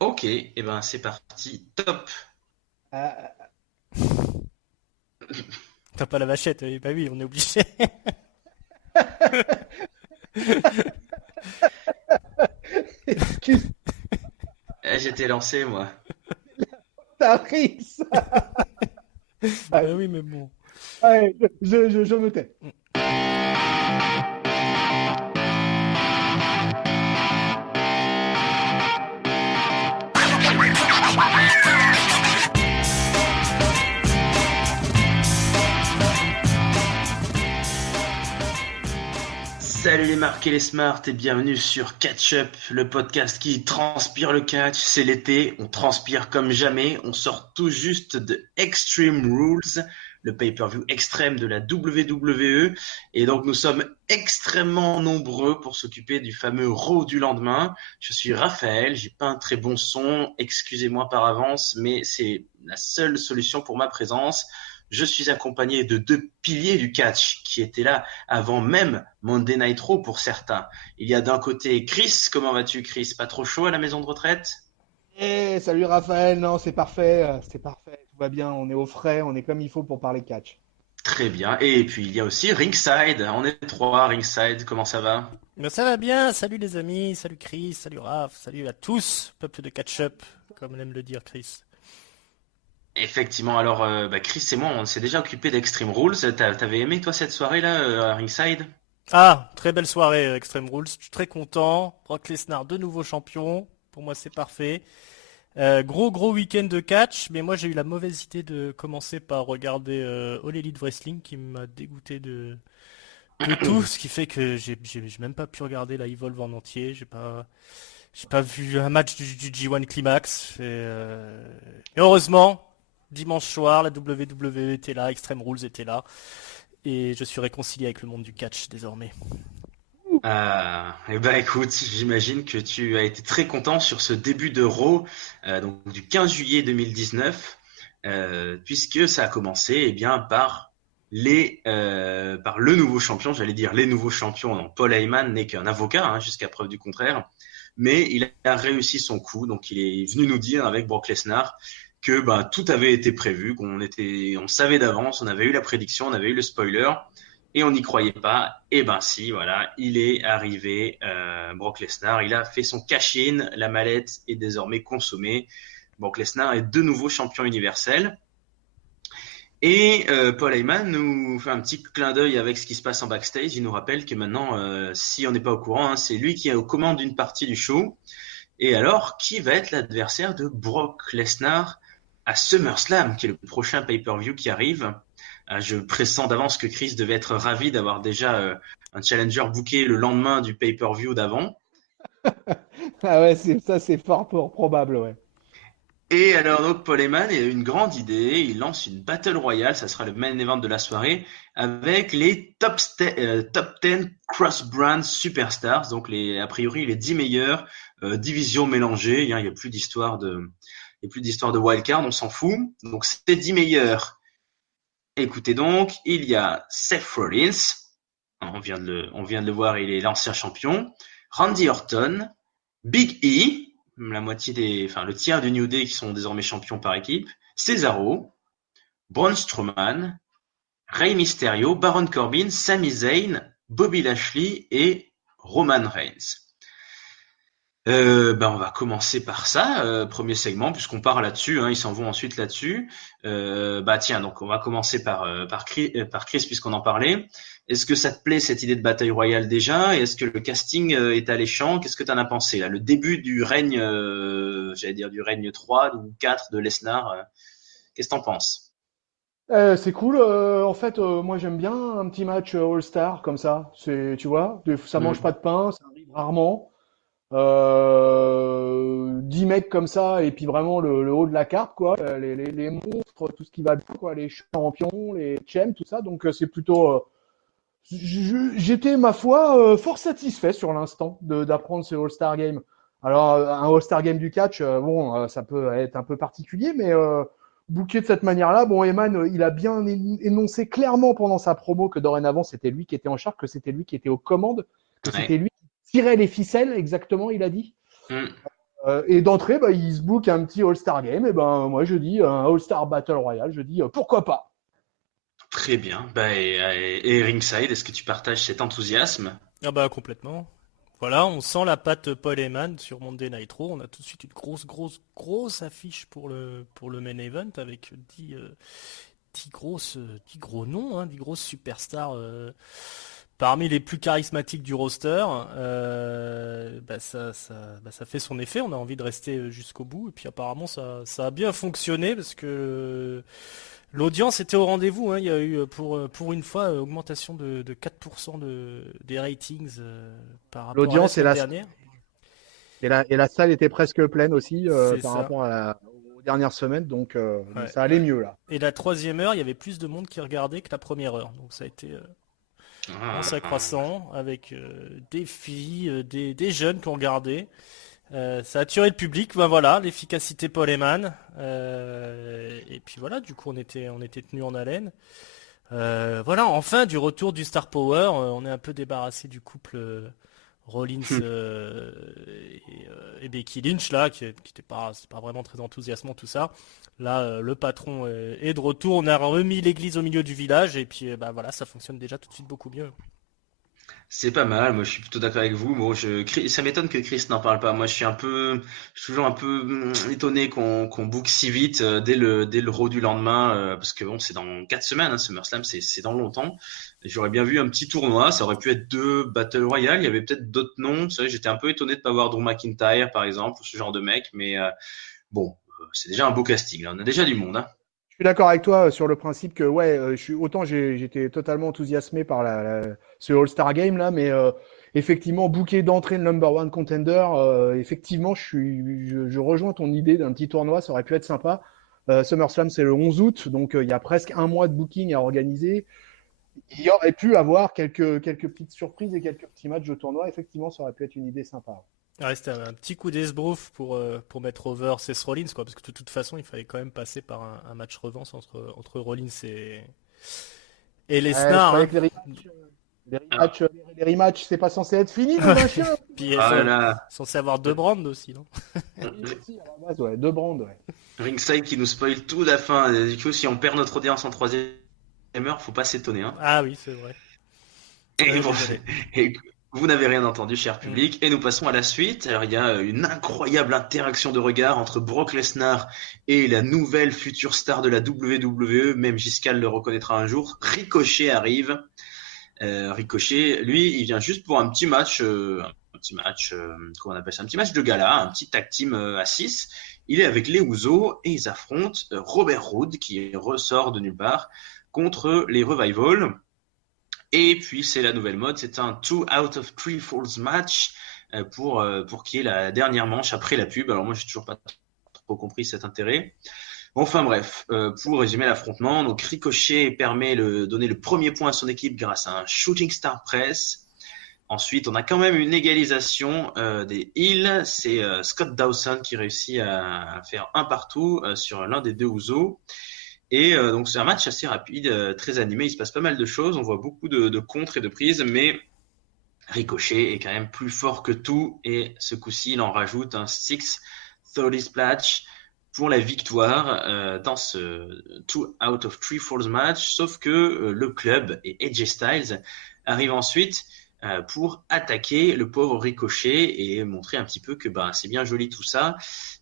Ok, et ben c'est parti, top. Ah, T'as pas la vachette, bah oui, on est obligé. excuse, J'étais lancé moi. Taris. Bah Allez, oui, mais bon. allez, je me tais. Salut les marques et les smarts et bienvenue sur Catch Up, le podcast qui transpire le catch. C'est l'été, on transpire comme jamais. On sort tout juste de Extreme Rules, le pay-per-view extrême de la WWE. Et donc nous sommes extrêmement nombreux pour s'occuper du fameux Raw du lendemain. Je suis Raphaël, j'ai pas un très bon son, excusez-moi par avance, mais c'est la seule solution pour ma présence. Je suis accompagné de deux piliers du catch qui étaient là avant même Monday Night Raw pour certains. Il y a d'un côté Chris, comment vas-tu Chris? Pas trop chaud à la maison de retraite? Salut Raphaël, non, c'est parfait, tout va bien, on est au frais, on est comme il faut pour parler catch. Très bien. Et puis il y a aussi Ringside, on est trois, Ringside, comment ça va? Bah ça va bien, salut les amis, salut Chris, salut Raph, salut à tous, peuple de catch-up, comme on aime le dire Chris. Effectivement, alors Chris et moi on s'est déjà occupé d'Extreme Rules. T'avais aimé toi cette soirée là à Ringside? Ah, très belle soirée Extreme Rules, je suis très content. Brock Lesnar, de nouveau champion, pour moi c'est parfait. Gros week-end de catch, mais moi j'ai eu la mauvaise idée de commencer par regarder All Elite Wrestling qui m'a dégoûté de tout, ce qui fait que j'ai même pas pu regarder la Evolve en entier, j'ai pas vu un match du G1 Climax. Et heureusement, dimanche soir, la WWE était là, Extreme Rules était là, et je suis réconcilié avec le monde du catch désormais. Eh ben écoute, j'imagine que tu as été très content sur ce début de Raw, donc du 15 juillet 2019, puisque ça a commencé bien par le nouveau champion, j'allais dire les nouveaux champions. Non, Paul Heyman n'est qu'un avocat, hein, jusqu'à preuve du contraire, mais il a réussi son coup, donc il est venu nous dire avec Brock Lesnar que tout avait été prévu, on savait d'avance, on avait eu la prédiction, on avait eu le spoiler et on n'y croyait pas. Et ben si, voilà, il est arrivé, Brock Lesnar, il a fait son cash-in, la mallette est désormais consommée. Brock Lesnar est de nouveau champion universel. Et Paul Heyman nous fait un petit clin d'œil avec ce qui se passe en backstage. Il nous rappelle que maintenant, si on n'est pas au courant, hein, c'est lui qui est aux commandes d'une partie du show. Et alors, qui va être l'adversaire de Brock Lesnar à SummerSlam, qui est le prochain pay-per-view qui arrive? Je pressens d'avance que Chris devait être ravi d'avoir déjà un challenger booké le lendemain du pay-per-view d'avant. Ah ouais, c'est fort probable, ouais. Et alors donc Paul Heyman il a une grande idée, il lance une Battle Royale, ça sera le main event de la soirée, avec les top 10 cross-brand superstars, donc a priori les 10 meilleures divisions mélangées, il n'y a plus d'histoire de wildcard, on s'en fout. Donc ces 10 meilleurs, écoutez donc, il y a Seth Rollins, on vient de le voir, il est l'ancien champion, Randy Orton, Big E, le tiers du New Day qui sont désormais champions par équipe, Cesaro, Braun Strowman, Rey Mysterio, Baron Corbin, Sami Zayn, Bobby Lashley et Roman Reigns. On va commencer par ça, premier segment, puisqu'on part là-dessus, hein, ils s'en vont ensuite là-dessus. Tiens, donc on va commencer par Chris, puisqu'on en parlait. Est-ce que ça te plaît cette idée de bataille royale déjà? Et est-ce que le casting est alléchant? Qu'est-ce que tu en as pensé là? Le début du règne, j'allais dire du règne 3 ou 4 de Lesnar, qu'est-ce que t'en penses? C'est cool, en fait, moi j'aime bien un petit match All-Star comme ça, tu vois, ça mange Hmm. pas de pain, ça arrive rarement. 10 mecs comme ça, et puis vraiment le haut de la carte, quoi. Les monstres, tout ce qui va bien, quoi. Les champions, les champs, tout ça. Donc c'est plutôt. J'étais, ma foi, fort satisfait sur l'instant d'apprendre ce All-Star Game. Alors, un All-Star Game du catch, bon, ça peut être un peu particulier, mais booké de cette manière-là, bon, Eman, il a bien énoncé clairement pendant sa promo que dorénavant, c'était lui qui était en charge, que c'était lui qui était aux commandes, que Ouais. c'était lui qui tirait les ficelles, exactement, il a dit. Hmm. Et d'entrée, il se book un petit All-Star Game. Et ben moi je dis un All-Star Battle Royale. Je dis pourquoi pas. Très bien. Et Ringside, est-ce que tu partages cet enthousiasme? Ah bah complètement. Voilà, on sent la patte Paul Heyman sur Monday Night Raw. On a tout de suite une grosse affiche pour le main event avec 10 gros noms, hein, 10 grosses superstars parmi les plus charismatiques du roster. Ça fait son effet. On a envie de rester jusqu'au bout. Et puis apparemment, ça a bien fonctionné parce que l'audience était au rendez-vous, hein. Il y a eu pour une fois augmentation de 4% des ratings par rapport à la L'audience semaine dernière. et la salle était presque pleine aussi C'est par ça. rapport aux dernières semaines. Donc Ouais. ça allait mieux là. Et la troisième heure, il y avait plus de monde qui regardait que la première heure. Donc ça a été en s'accroissant avec des filles, des jeunes qui ont regardé. Ça a attiré le public, ben voilà, l'efficacité Paul Heyman. Et puis voilà, du coup on était tenu en haleine. Voilà, enfin du retour du Star Power, on est un peu débarrassé du couple Rollins et Becky Lynch là, qui était pas, c'était pas vraiment très enthousiasmant tout ça. Là, le patron est de retour, on a remis l'église au milieu du village et puis bah voilà, ça fonctionne déjà tout de suite beaucoup mieux. C'est pas mal, moi je suis plutôt d'accord avec vous. Bon, ça m'étonne que Chris n'en parle pas. Moi je suis toujours un peu étonné qu'on book si vite dès le Raw du lendemain, parce que bon, c'est dans 4 semaines, hein, SummerSlam, c'est dans longtemps. J'aurais bien vu un petit tournoi, ça aurait pu être 2 Battle Royale, il y avait peut-être d'autres noms. C'est vrai, j'étais un peu étonné de pas voir Drew McIntyre par exemple, ou ce genre de mec, mais bon, c'est déjà un beau casting, là. On a déjà du monde, hein. Je suis d'accord avec toi sur le principe que ouais, autant j'étais totalement enthousiasmé par ce All-Star Game là, mais effectivement booker d'entrée le number one contender, effectivement je rejoins ton idée d'un petit tournoi, ça aurait pu être sympa. SummerSlam c'est le 11 août, donc il y a presque un mois de booking à organiser. Il y aurait pu avoir quelques petites surprises et quelques petits matchs de tournoi. Effectivement, ça aurait pu être une idée sympa. Ouais, c'était un petit coup d'esbrouf pour mettre over Seth Rollins, quoi, parce que de toute façon, il fallait quand même passer par un match revanche entre Rollins et Je Lesnar, croyais hein. que les rematchs, c'est pas censé être fini, nom d'un chien. Puis ils Ah là sont là, censés avoir deux brands aussi, non? Oui, aussi, à la base, ouais, deux brands, ouais. Ringside qui nous spoil tout la fin. Du coup, si on perd notre audience en troisième heure, faut pas s'étonner, hein. Ah oui, c'est vrai. Et bon, Désolé. et vous n'avez rien entendu, cher Mm. public. Et nous passons à la suite. Alors, il y a une incroyable interaction de regard entre Brock Lesnar et la nouvelle future star de la WWE. Même Giscal le reconnaîtra un jour. Ricochet arrive. Ricochet, lui, il vient juste pour comment on appelle ça, un petit match de gala, un petit tag team à 6. Il est avec les Usos et ils affrontent Robert Roode qui ressort de nulle part contre les Revival. Et puis c'est la nouvelle mode, c'est un 2 out of 3 falls match pour qui est la dernière manche après la pub. Alors moi j'ai toujours pas trop compris cet intérêt. Enfin bref, pour résumer l'affrontement, donc Ricochet permet de donner le premier point à son équipe grâce à un Shooting Star Press. Ensuite, on a quand même une égalisation des Heels. C'est Scott Dawson qui réussit à faire un partout sur l'un des deux Usos. Et donc c'est un match assez rapide, très animé. Il se passe pas mal de choses. On voit beaucoup de contres et de prises, mais Ricochet est quand même plus fort que tout. Et ce coup-ci, il en rajoute un 630 splash pour la victoire dans ce 2 out of 3 falls match. Sauf que le club et AJ Styles arrivent ensuite pour attaquer le pauvre Ricochet et montrer un petit peu que bah, c'est bien joli tout ça,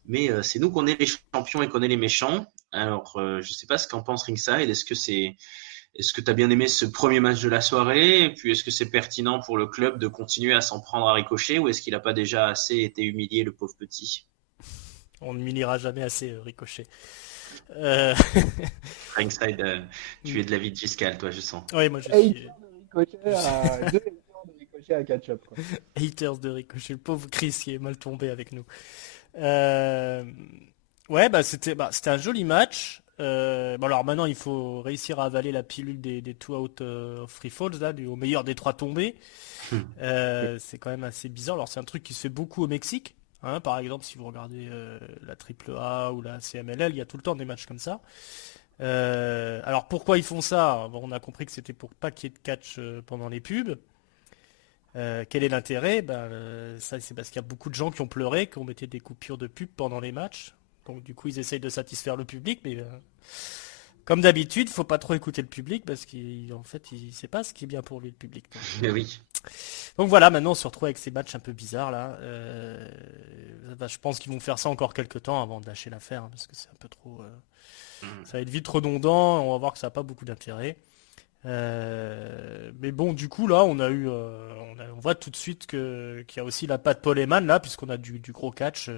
mais c'est nous qu'on est les champions et qu'on est les méchants. Alors, je sais pas ce qu'en pense Ringside. Est-ce que tu as bien aimé ce premier match de la soirée? Et puis, est-ce que c'est pertinent pour le club de continuer à s'en prendre à Ricochet ou est-ce qu'il n'a pas déjà assez été humilié, le pauvre petit? On ne m'unira jamais assez, Ricochet. Euh, Ringside, tu es de la vie de Giscal, toi, je sens. Oui, moi je Hater suis de Ricochet deux haters de Ricochet à catch-up, quoi. haters de Ricochet, le pauvre Chris qui est mal tombé avec nous. Euh, Ouais, c'était un joli match. Bon, alors maintenant, il faut réussir à avaler la pilule des 2 out of 3 falls, là, au meilleur des 3 tombés. C'est quand même assez bizarre. Alors, c'est un truc qui se fait beaucoup au Mexique, hein. Par exemple, si vous regardez la AAA ou la CMLL, il y a tout le temps des matchs comme ça. Alors, pourquoi ils font ça? Bon, on a compris que c'était pour pas qu'il y ait de catch pendant les pubs. Quel est l'intérêt? Ça, c'est parce qu'il y a beaucoup de gens qui ont pleuré, qui ont mis des coupures de pub pendant les matchs. Donc du coup, ils essayent de satisfaire le public, mais comme d'habitude, faut pas trop écouter le public parce qu'en fait, il sait pas ce qui est bien pour lui, le public. Mais oui. Donc voilà, maintenant on se retrouve avec ces matchs un peu bizarres là. Je pense qu'ils vont faire ça encore quelques temps avant de lâcher l'affaire, hein, parce que c'est un peu trop. Ça va être vite redondant, on va voir que ça n'a pas beaucoup d'intérêt. Mais bon, du coup là, on voit tout de suite qu'il y a aussi la patte Paul Heyman là, puisqu'on a du gros catch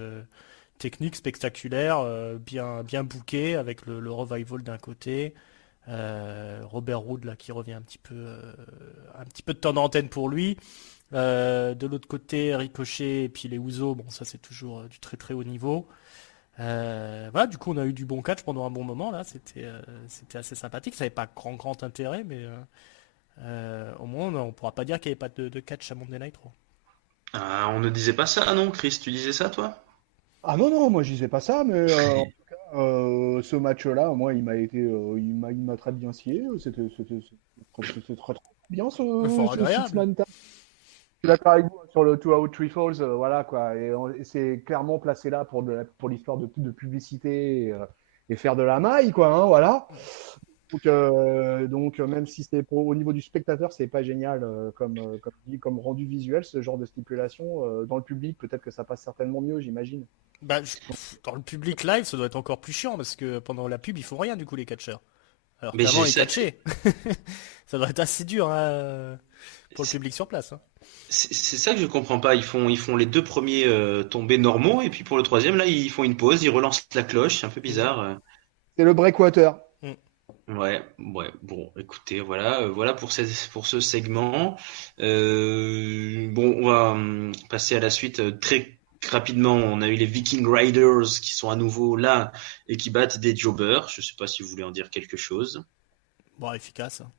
technique, spectaculaire, bien booké, avec le revival d'un côté. Robert Roode là qui revient un petit peu de temps d'antenne pour lui. De l'autre côté, Ricochet et puis les Usos, bon ça c'est toujours du très très haut niveau. Voilà, du coup on a eu du bon catch pendant un bon moment là, c'était assez sympathique, ça n'avait pas grand intérêt, mais au moins on pourra pas dire qu'il n'y avait pas de catch à Monday Night Raw. Ah, on ne disait pas ça, non, Chris? Tu disais ça, toi? Ah non, non, moi je disais pas ça, mais en tout cas, ce match-là, moi, il m'a très bien scié. C'était très bien Fort ce agréable. Six-Man tag. Je suis d'accord avec vous hein, sur le Two Out Three Falls, voilà quoi. Et c'est clairement placé là pour l'histoire de publicité et faire de la maille, quoi, hein, voilà. Donc, même si au niveau du spectateur, c'est pas génial comme rendu visuel, ce genre de stipulation, dans le public, peut-être que ça passe certainement mieux, j'imagine. Dans le public live, ça doit être encore plus chiant parce que pendant la pub, ils font rien du coup les catcheurs. Alors Mais qu'avant j'ai ils ça. catchaient. Ça doit être assez dur hein, pour le public sur place, hein. C'est ça que je comprends pas. Ils font les deux premiers tombés normaux, et puis pour le troisième, là, ils font une pause, ils relancent la cloche. C'est un peu bizarre. C'est le breakwater. Mm. Ouais, ouais. Bon, écoutez, voilà pour ce segment. Bon, on va passer à la suite très rapidement. On a eu les Viking Riders qui sont à nouveau là et qui battent des jobbers. Je sais pas si vous voulez en dire quelque chose. Bon, efficace, hein.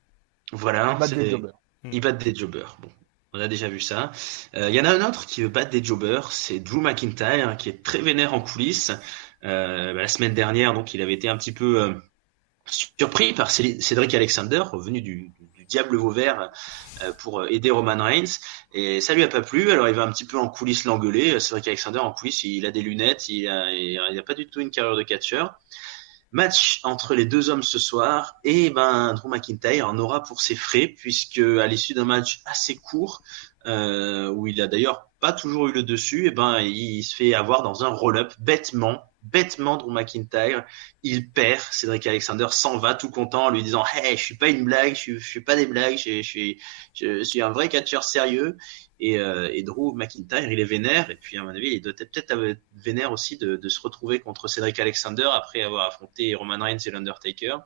Voilà, Battre des jobbers. Mm. ils battent des jobbers. Bon, on a déjà vu ça. Il y en a un autre qui veut battre des jobbers, c'est Drew McIntyre, qui est très vénère en coulisses. La semaine dernière, donc, il avait été un petit peu surpris par Cédric Alexander, revenu du diable vauvert pour aider Roman Reigns. Et ça lui a pas plu, alors il va un petit peu en coulisses l'engueuler. Cédric Alexander, en coulisses, il a des lunettes, il a pas du tout une carrière de catcheur. Match entre les deux hommes ce soir, et Drew McIntyre en aura pour ses frais, puisque à l'issue d'un match assez court, où il a d'ailleurs pas toujours eu le dessus, il se fait avoir dans un roll-up bêtement Drew McIntyre, il perd, Cédric Alexander s'en va tout content en lui disant hey, je suis pas une blague, je fais pas des blagues, je suis un vrai catcheur sérieux. Et Drew McIntyre, il est vénère, et puis à mon avis, il doit peut-être vénère aussi de se retrouver contre Cédric Alexander après avoir affronté Roman Reigns et l'Undertaker.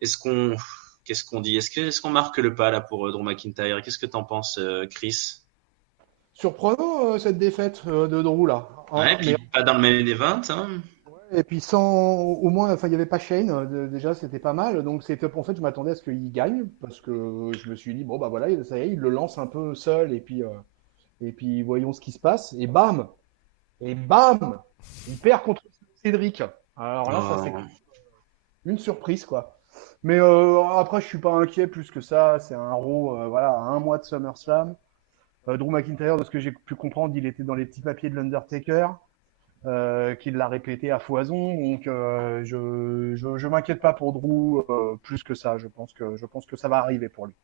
Qu'est-ce qu'on dit? Est-ce qu'on marque le pas là pour Drew McIntyre? Qu'est-ce que t'en penses, Chris? Surprenant cette défaite de Drew là. Hein, Ouais, puis pas dans le main event, hein. et puis sans, au moins, enfin, il n'y avait pas Shane, déjà, c'était pas mal. Donc, en fait, je m'attendais à ce qu'il gagne, parce que je me suis dit, bon, bah voilà, ça y est, il le lance un peu seul, et puis voyons ce qui se passe. Et bam, il perd contre Cédric. Alors là, ça, c'est Oh. une surprise, quoi. Mais après, je suis pas inquiet plus que ça. C'est un Raw, voilà, à un mois de SummerSlam. Drew McIntyre, de ce que j'ai pu comprendre, il était dans les petits papiers de l'Undertaker. Qu'il l'a répété à foison. Donc, je m'inquiète pas pour Drew plus que ça. Je pense que ça va arriver pour lui.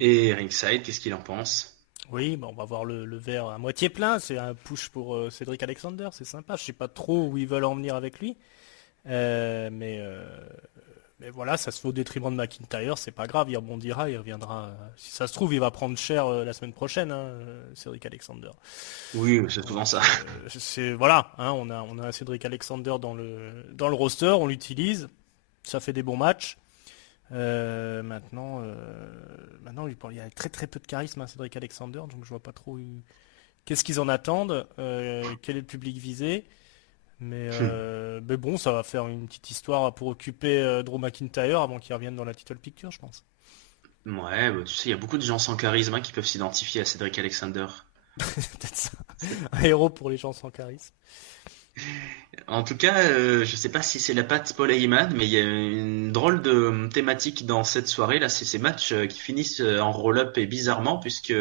Et Ringside, qu'est-ce qu'il en pense? Oui, on va voir le verre à moitié plein. C'est un push pour Cédric Alexander, c'est sympa. Je sais pas trop où ils veulent en venir avec lui. Mais voilà, ça se fait au détriment de McIntyre, c'est pas grave, il rebondira, il reviendra. Si ça se trouve, il va prendre cher la semaine prochaine, hein, Cédric Alexander. Oui, c'est souvent Donc ça. voilà, hein, on a un Cédric Alexander dans le roster, on l'utilise, ça fait des bons matchs. Maintenant, il y a très très peu de charisme, hein, Cédric Alexander, donc je vois pas trop qu'est-ce qu'ils en attendent, quel est le public visé. Mais bon, ça va faire une petite histoire pour occuper Drew McIntyre avant qu'il revienne dans la title picture, je pense. Ouais, tu sais, il y a beaucoup de gens sans charisme hein, qui peuvent s'identifier à Cédric Alexander. C'est peut-être ça. Un héros pour les gens sans charisme. En tout cas, je sais pas si c'est la patte Paul Heyman, mais il y a une drôle de thématique dans cette soirée là. C'est ces matchs qui finissent en roll-up et bizarrement, puisque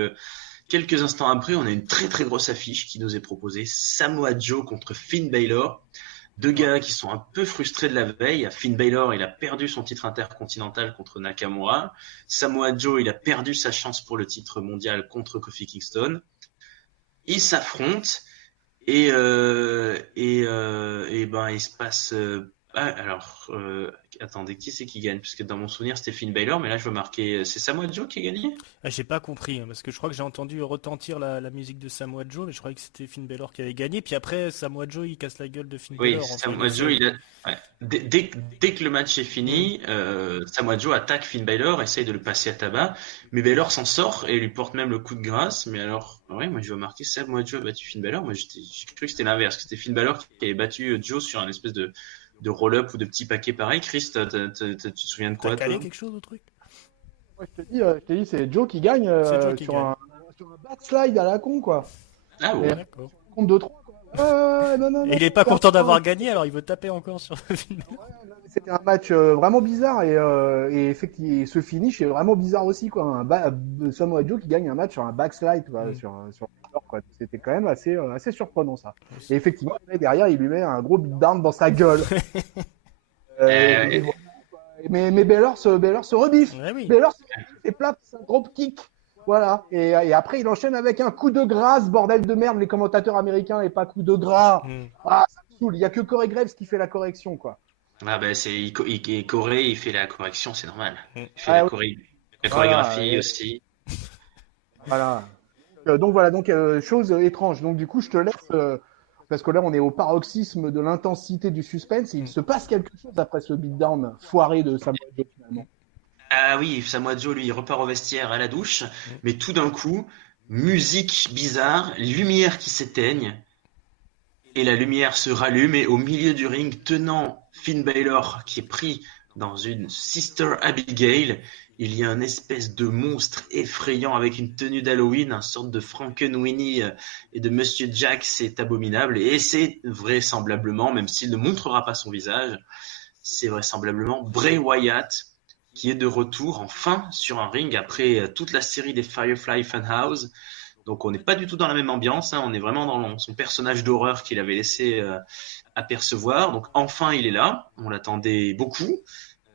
quelques instants après, on a une très très grosse affiche qui nous est proposée. Samoa Joe contre Finn Balor. Deux Ouais. gars qui sont un peu frustrés de la veille. Finn Balor, il a perdu son titre intercontinental contre Nakamura. Samoa Joe, il a perdu sa chance pour le titre mondial contre Kofi Kingston. Ils s'affrontent et ben il se passe. Attendez, qui c'est qui gagne? Parce que dans mon souvenir c'était Finn Balor, mais là je veux marquer. C'est Samoa Joe qui a gagné? Ah, j'ai pas compris, hein, parce que je crois que j'ai entendu retentir la musique de Samoa Joe, mais je croyais que c'était Finn Balor qui avait gagné. Puis après, Samoa Joe, il casse la gueule de Finn Oui, Balor. Enfin, il Samoa Joe, essaye. il a. Ouais. Dès que le match est Hmm. fini, Samoa Joe attaque Finn Balor, essaye de le passer à tabac, mais Balor s'en sort et lui porte même le coup de grâce. Mais alors, ouais, moi je veux marquer Samoa Joe a battu Finn Balor. Moi j'ai cru que c'était l'inverse, que c'était Finn Balor qui avait battu Joe sur un espèce de roll-up ou de petit paquet pareil. Chris, tu te souviens de T'as quoi calé toi? quelque chose au truc? Ouais, je te dis, c'est Joe qui gagne C'est Joe qui gagne. sur un backslide à la con, quoi. Ah Et bon? D'accord. compte de 3 quoi. Non, non, Et non, il est pas c'est un content point. d'avoir gagné, alors il veut taper encore sur Finn Balor. Ouais, non, mais c'était un match vraiment bizarre et effectivement, ce finish est vraiment bizarre aussi, quoi. Samoa Joe qui gagne un match sur un backslide, quoi, Hmm. sur Balor, quoi. C'était quand même assez surprenant, ça. Et Aussi. effectivement, le mec, derrière, il lui met un gros beatdown dans sa gueule. Et Euh, voilà. Mais Baylor se rebiffe. Ouais, oui. Baylor se rebiffe et plate un drop kick. Voilà. Et après, il enchaîne avec un coup de grâce, bordel de merde, les commentateurs américains, et pas coup de gras. Hmm. Ah, ça me saoule. Il n'y a que Corey Graves qui fait la correction, quoi. Ah ben c'est Corée, il fait la correction, c'est normal. Hmm. Il fait Ah, oui, la voilà. chorégraphie aussi. Voilà. Donc voilà, donc chose étrange. Donc du coup, je te laisse, parce que là, on est au paroxysme de l'intensité du suspense et il Hmm. se passe quelque chose après ce beatdown foiré de Samoa Joe, finalement. Ah oui, Samoa Joe, lui, il repart au vestiaire à la douche, Hmm. mais tout d'un coup, musique bizarre, lumière qui s'éteigne, et la lumière se rallume, et au milieu du ring, tenant Finn Balor, qui est pris dans une Sister Abigail, il y a une espèce de monstre effrayant avec une tenue d'Halloween, une sorte de Frankenweenie et de Monsieur Jack, c'est abominable, et c'est vraisemblablement, même s'il ne montrera pas son visage, c'est vraisemblablement Bray Wyatt qui est de retour enfin sur un ring après toute la série des Firefly Funhouse. Donc on n'est pas du tout dans la même ambiance, hein, on est vraiment dans son personnage d'horreur qu'il avait laissé apercevoir. Donc enfin il est là, on l'attendait beaucoup.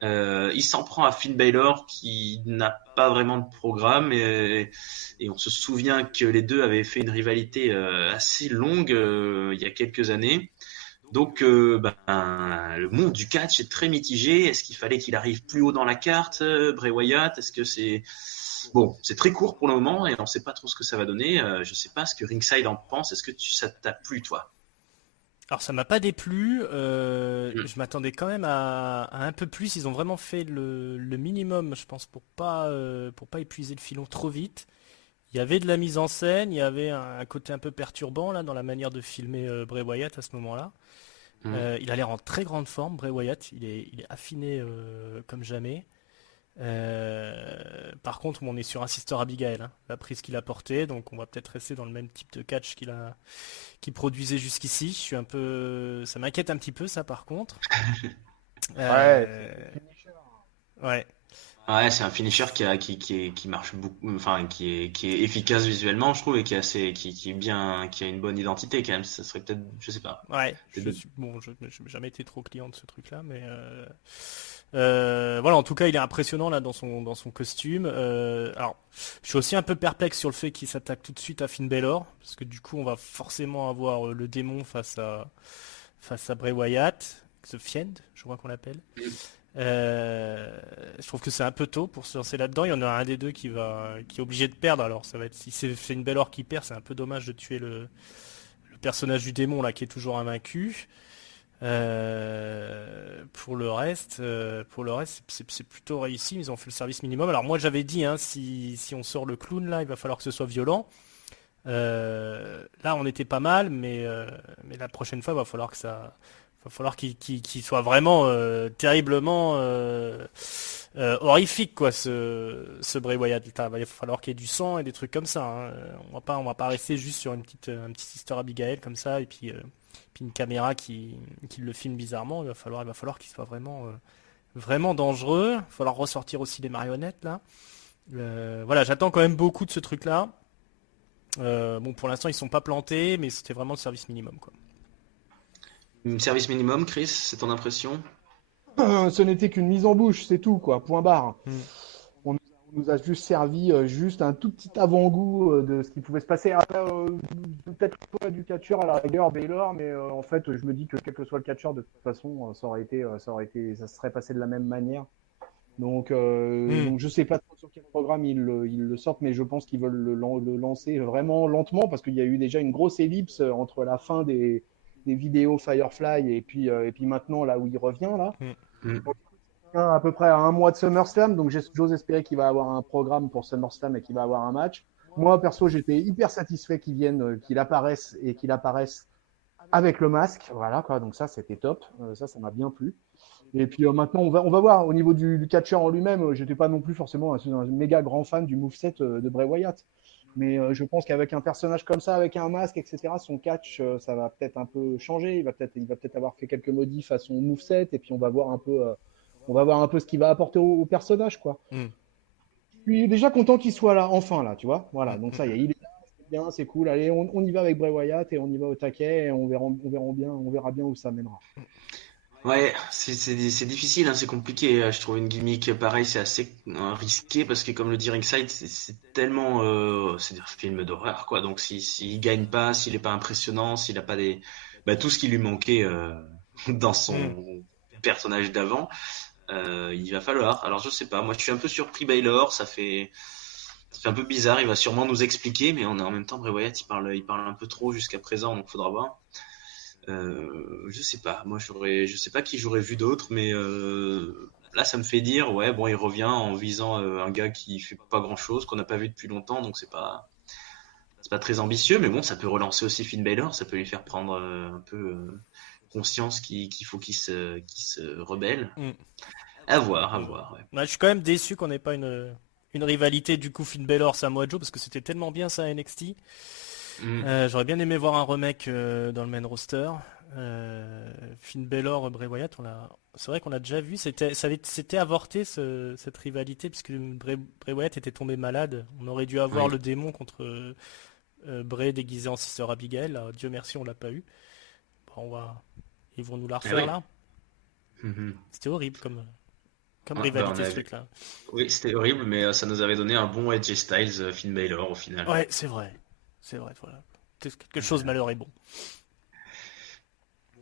Il s'en prend à Finn Balor qui n'a pas vraiment de programme et on se souvient que les deux avaient fait une rivalité assez longue il y a quelques années. Donc, le monde du catch est très mitigé. Est-ce qu'il fallait qu'il arrive plus haut dans la carte, Bray Wyatt? Est-ce que c'est bon, c'est très court pour le moment et on ne sait pas trop ce que ça va donner. Je ne sais pas ce que Ringside en pense. Est-ce que ça t'a plu, toi? Alors ça m'a pas déplu, Mm. je m'attendais quand même à un peu plus, ils ont vraiment fait le minimum je pense pour pas épuiser le filon trop vite. Il y avait de la mise en scène, il y avait un côté un peu perturbant là dans la manière de filmer Bray Wyatt à ce moment-là. Mm. Il a l'air en très grande forme, Bray Wyatt, il est affiné comme jamais. Par contre, on est sur un Sister Abigail, hein, la prise qu'il a portée, donc on va peut-être rester dans le même type de catch qu'il produisait jusqu'ici. Je suis un peu, ça m'inquiète un petit peu ça par contre. Ouais, Euh, c'est le finisher. ouais, Ouais, c'est un finisher qui marche beaucoup, enfin qui est efficace visuellement, je trouve, et qui est assez, qui est bien, qui a une bonne identité quand même. Ça serait peut-être, je sais pas. ouais. Peut-être Bon, je n'ai jamais été trop client de ce truc-là, mais voilà. En tout cas, il est impressionnant là dans son costume. Alors, je suis aussi un peu perplexe sur le fait qu'il s'attaque tout de suite à Finn Balor, parce que du coup, on va forcément avoir le démon face à Bray Wyatt, The Fiend, je crois qu'on l'appelle. Je trouve que c'est un peu tôt pour se lancer là-dedans. Il y en a un des deux qui est obligé de perdre. Alors ça va être si c'est Finn Balor qui perd, c'est un peu dommage de tuer le personnage du démon là qui est toujours invaincu. Pour le reste, c'est plutôt réussi. Ils ont fait le service minimum. Alors moi j'avais dit, hein, si on sort le clown là, il va falloir que ce soit violent. Là on était pas mal, mais la prochaine fois il va falloir va falloir qu'il soit vraiment terriblement horrifique, quoi, ce Bray Wyatt. Il va falloir qu'il y ait du sang et des trucs comme ça, hein. On va pas rester juste sur un petit Sister Abigail comme ça, et puis une caméra qui le filme bizarrement. Il va falloir qu'il soit vraiment dangereux. Il va falloir ressortir aussi les marionnettes, là. Voilà, j'attends quand même beaucoup de ce truc-là. Bon, pour l'instant, ils sont pas plantés, mais c'était vraiment le service minimum, quoi. Service minimum, Chris, c'est ton impression? Ce n'était qu'une mise en bouche, c'est tout, quoi. Point barre. Mm. On nous a juste servi juste un tout petit avant-goût de ce qui pouvait se passer. Après, peut-être pas du catcheur à la rigueur, Baylor, mais en fait, je me dis que quel que soit le catcheur, de toute façon, ça se serait passé de la même manière. Donc je sais pas trop sur quel programme ils le sortent, mais je pense qu'ils veulent le lancer vraiment lentement parce qu'il y a eu déjà une grosse ellipse entre la fin des vidéos Firefly et puis maintenant là où il revient là. Mm. À peu près à un mois de SummerSlam, donc j'ose espérer qu'il va avoir un programme pour SummerSlam et qu'il va avoir un match. Moi perso, j'étais hyper satisfait qu'il apparaisse avec le masque, voilà quoi. Donc ça c'était top, ça m'a bien plu. Et puis maintenant, on va voir. Au niveau du catcheur en lui-même, j'étais pas non plus forcément un méga grand fan du moveset de Bray Wyatt. Mais je pense qu'avec un personnage comme ça, avec un masque, etc., son catch, ça va peut-être un peu changer. Il va peut-être avoir fait quelques modifs à son moveset. Et puis on va voir un peu ce qu'il va apporter au personnage, quoi. Mm. Je suis déjà content qu'il soit là, enfin là, tu vois. Voilà, donc ça y est, il est là, c'est bien, c'est cool. Allez, on y va avec Bray Wyatt et on y va au taquet et on verra bien où ça mènera. Ouais, c'est difficile, hein, c'est compliqué. Je trouve une gimmick pareille, c'est assez risqué parce que comme le dit Ringside, c'est tellement, c'est un film d'horreur quoi. Donc s'il gagne pas, s'il est pas impressionnant, s'il a pas tout ce qui lui manquait dans Mm. son personnage d'avant, il va falloir. Alors je sais pas, moi je suis un peu surpris. Baylor, ça fait un peu bizarre. Il va sûrement nous expliquer, mais en même temps Bray Wyatt il parle un peu trop jusqu'à présent, donc faudra voir. Je sais pas. Je sais pas qui j'aurais vu d'autre, mais là, ça me fait dire, ouais, bon, il revient en visant un gars qui fait pas grand-chose, qu'on n'a pas vu depuis longtemps, donc c'est pas très ambitieux, mais bon, ça peut relancer aussi Finn Balor, ça peut lui faire prendre un peu conscience qu'il faut qu'il se rebelle. Mm. À voir, ouais. Bah, je suis quand même déçu qu'on n'ait pas une rivalité du coup Finn Balor Samoa Joe parce que c'était tellement bien ça à NXT. Mm. J'aurais bien aimé voir un remake dans le main roster. Finn Balor, Bray Wyatt, c'est vrai qu'on l'a déjà vu. C'était avorté cette rivalité puisque Bray Wyatt était tombé malade. On aurait dû avoir Oui. le démon contre Bray déguisé en Sister Abigail. Là, Dieu merci, on l'a pas eu. Bon, ils vont nous la refaire Oui. là. Mhm. C'était horrible comme Ouais, on rivalité ce avait... truc-là. Oui, c'était horrible, mais ça nous avait donné un bon AJ Styles, Finn Balor au final. Ouais, c'est vrai. C'est vrai, voilà. Quelque chose Euh, malheur est bon.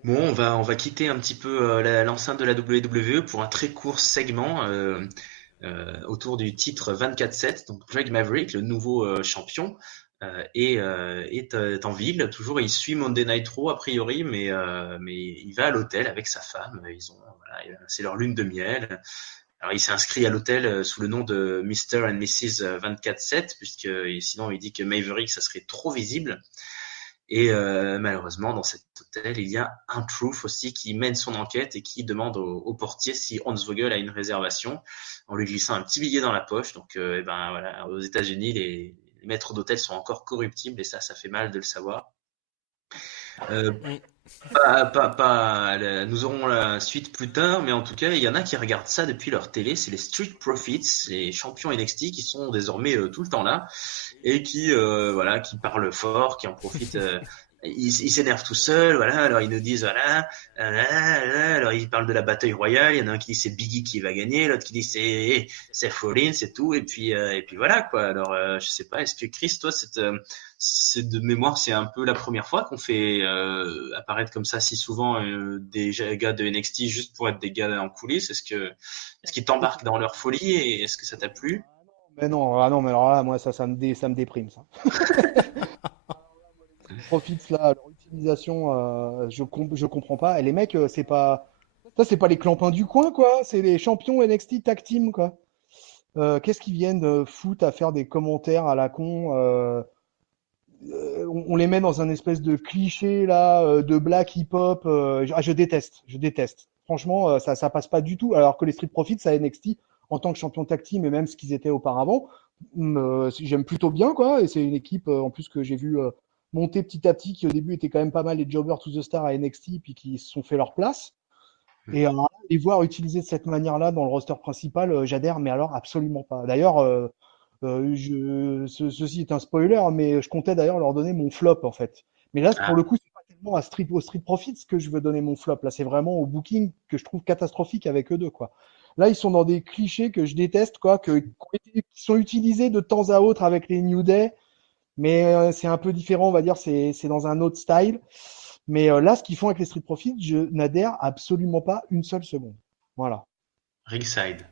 Bon, on va quitter un petit peu l'enceinte de la WWE pour un très court segment autour du titre 24/7. Donc Drake Maverick, le nouveau champion, est en ville. Toujours, il suit Monday Night Raw a priori, mais il va à l'hôtel avec sa femme. Voilà, c'est leur lune de miel. Alors, il s'est inscrit à l'hôtel sous le nom de Mr. and Mrs. 24/7, puisque sinon il dit que Maverick, ça serait trop visible. Et malheureusement, dans cet hôtel, il y a un Truth aussi qui mène son enquête et qui demande au portier si Hornswoggle a une réservation en lui glissant un petit billet dans la poche. Donc, voilà, aux États-Unis, les maîtres d'hôtel sont encore corruptibles et ça fait mal de le savoir. Euh, Mm. Nous aurons la suite plus tard, mais en tout cas, il y en a qui regardent ça depuis leur télé. C'est les Street Profits, les champions NXT qui sont désormais tout le temps là et qui parlent fort, qui en profitent. Ils s'énervent tout seuls, voilà. Alors ils nous disent alors ils parlent de la bataille royale. Il y en a un qui dit c'est Biggie qui va gagner, l'autre qui dit c'est Seth Rollins, c'est tout. Et puis voilà quoi. Alors je sais pas. Est-ce que Chris, toi, c'est de mémoire, c'est un peu la première fois qu'on fait apparaître comme ça si souvent des gars de NXT juste pour être des gars en coulisses. Est-ce qu'ils t'embarquent dans leur folie et est-ce que ça t'a plu? Mais non, ah non, mais alors là, moi, ça me déprime, ça. Profits, là, leur utilisation, je comprends pas. Et les mecs, c'est pas les clampins du coin, quoi. C'est les champions NXT Tag Team, quoi. Qu'est-ce qu'ils viennent foutre à faire des commentaires à la con on les met dans un espèce de cliché là de black hip-hop. Je déteste, je déteste. Franchement, ça passe pas du tout. Alors que les Street Profits à NXT, en tant que champion tag team et même ce qu'ils étaient auparavant, j'aime plutôt bien quoi. Et c'est une équipe en plus que j'ai vu monter petit à petit, qui au début était quand même pas mal les Jobbers to the Star à NXT, puis qui se sont fait leur place. Et les voir utilisés de cette manière-là dans le roster principal, j'adhère, mais alors absolument pas. D'ailleurs, ceci est un spoiler, mais je comptais d'ailleurs leur donner mon flop en fait. Mais là, pour Ah, le coup, c'est pas tellement au Street Profits que je veux donner mon flop. Là, c'est vraiment au booking que je trouve catastrophique avec eux deux, quoi. Là, ils sont dans des clichés que je déteste, quoi, qui sont utilisés de temps à autre avec les New Day, mais c'est un peu différent, on va dire, c'est dans un autre style. Mais là, ce qu'ils font avec les Street Profits, je n'adhère absolument pas une seule seconde. Voilà. ringside.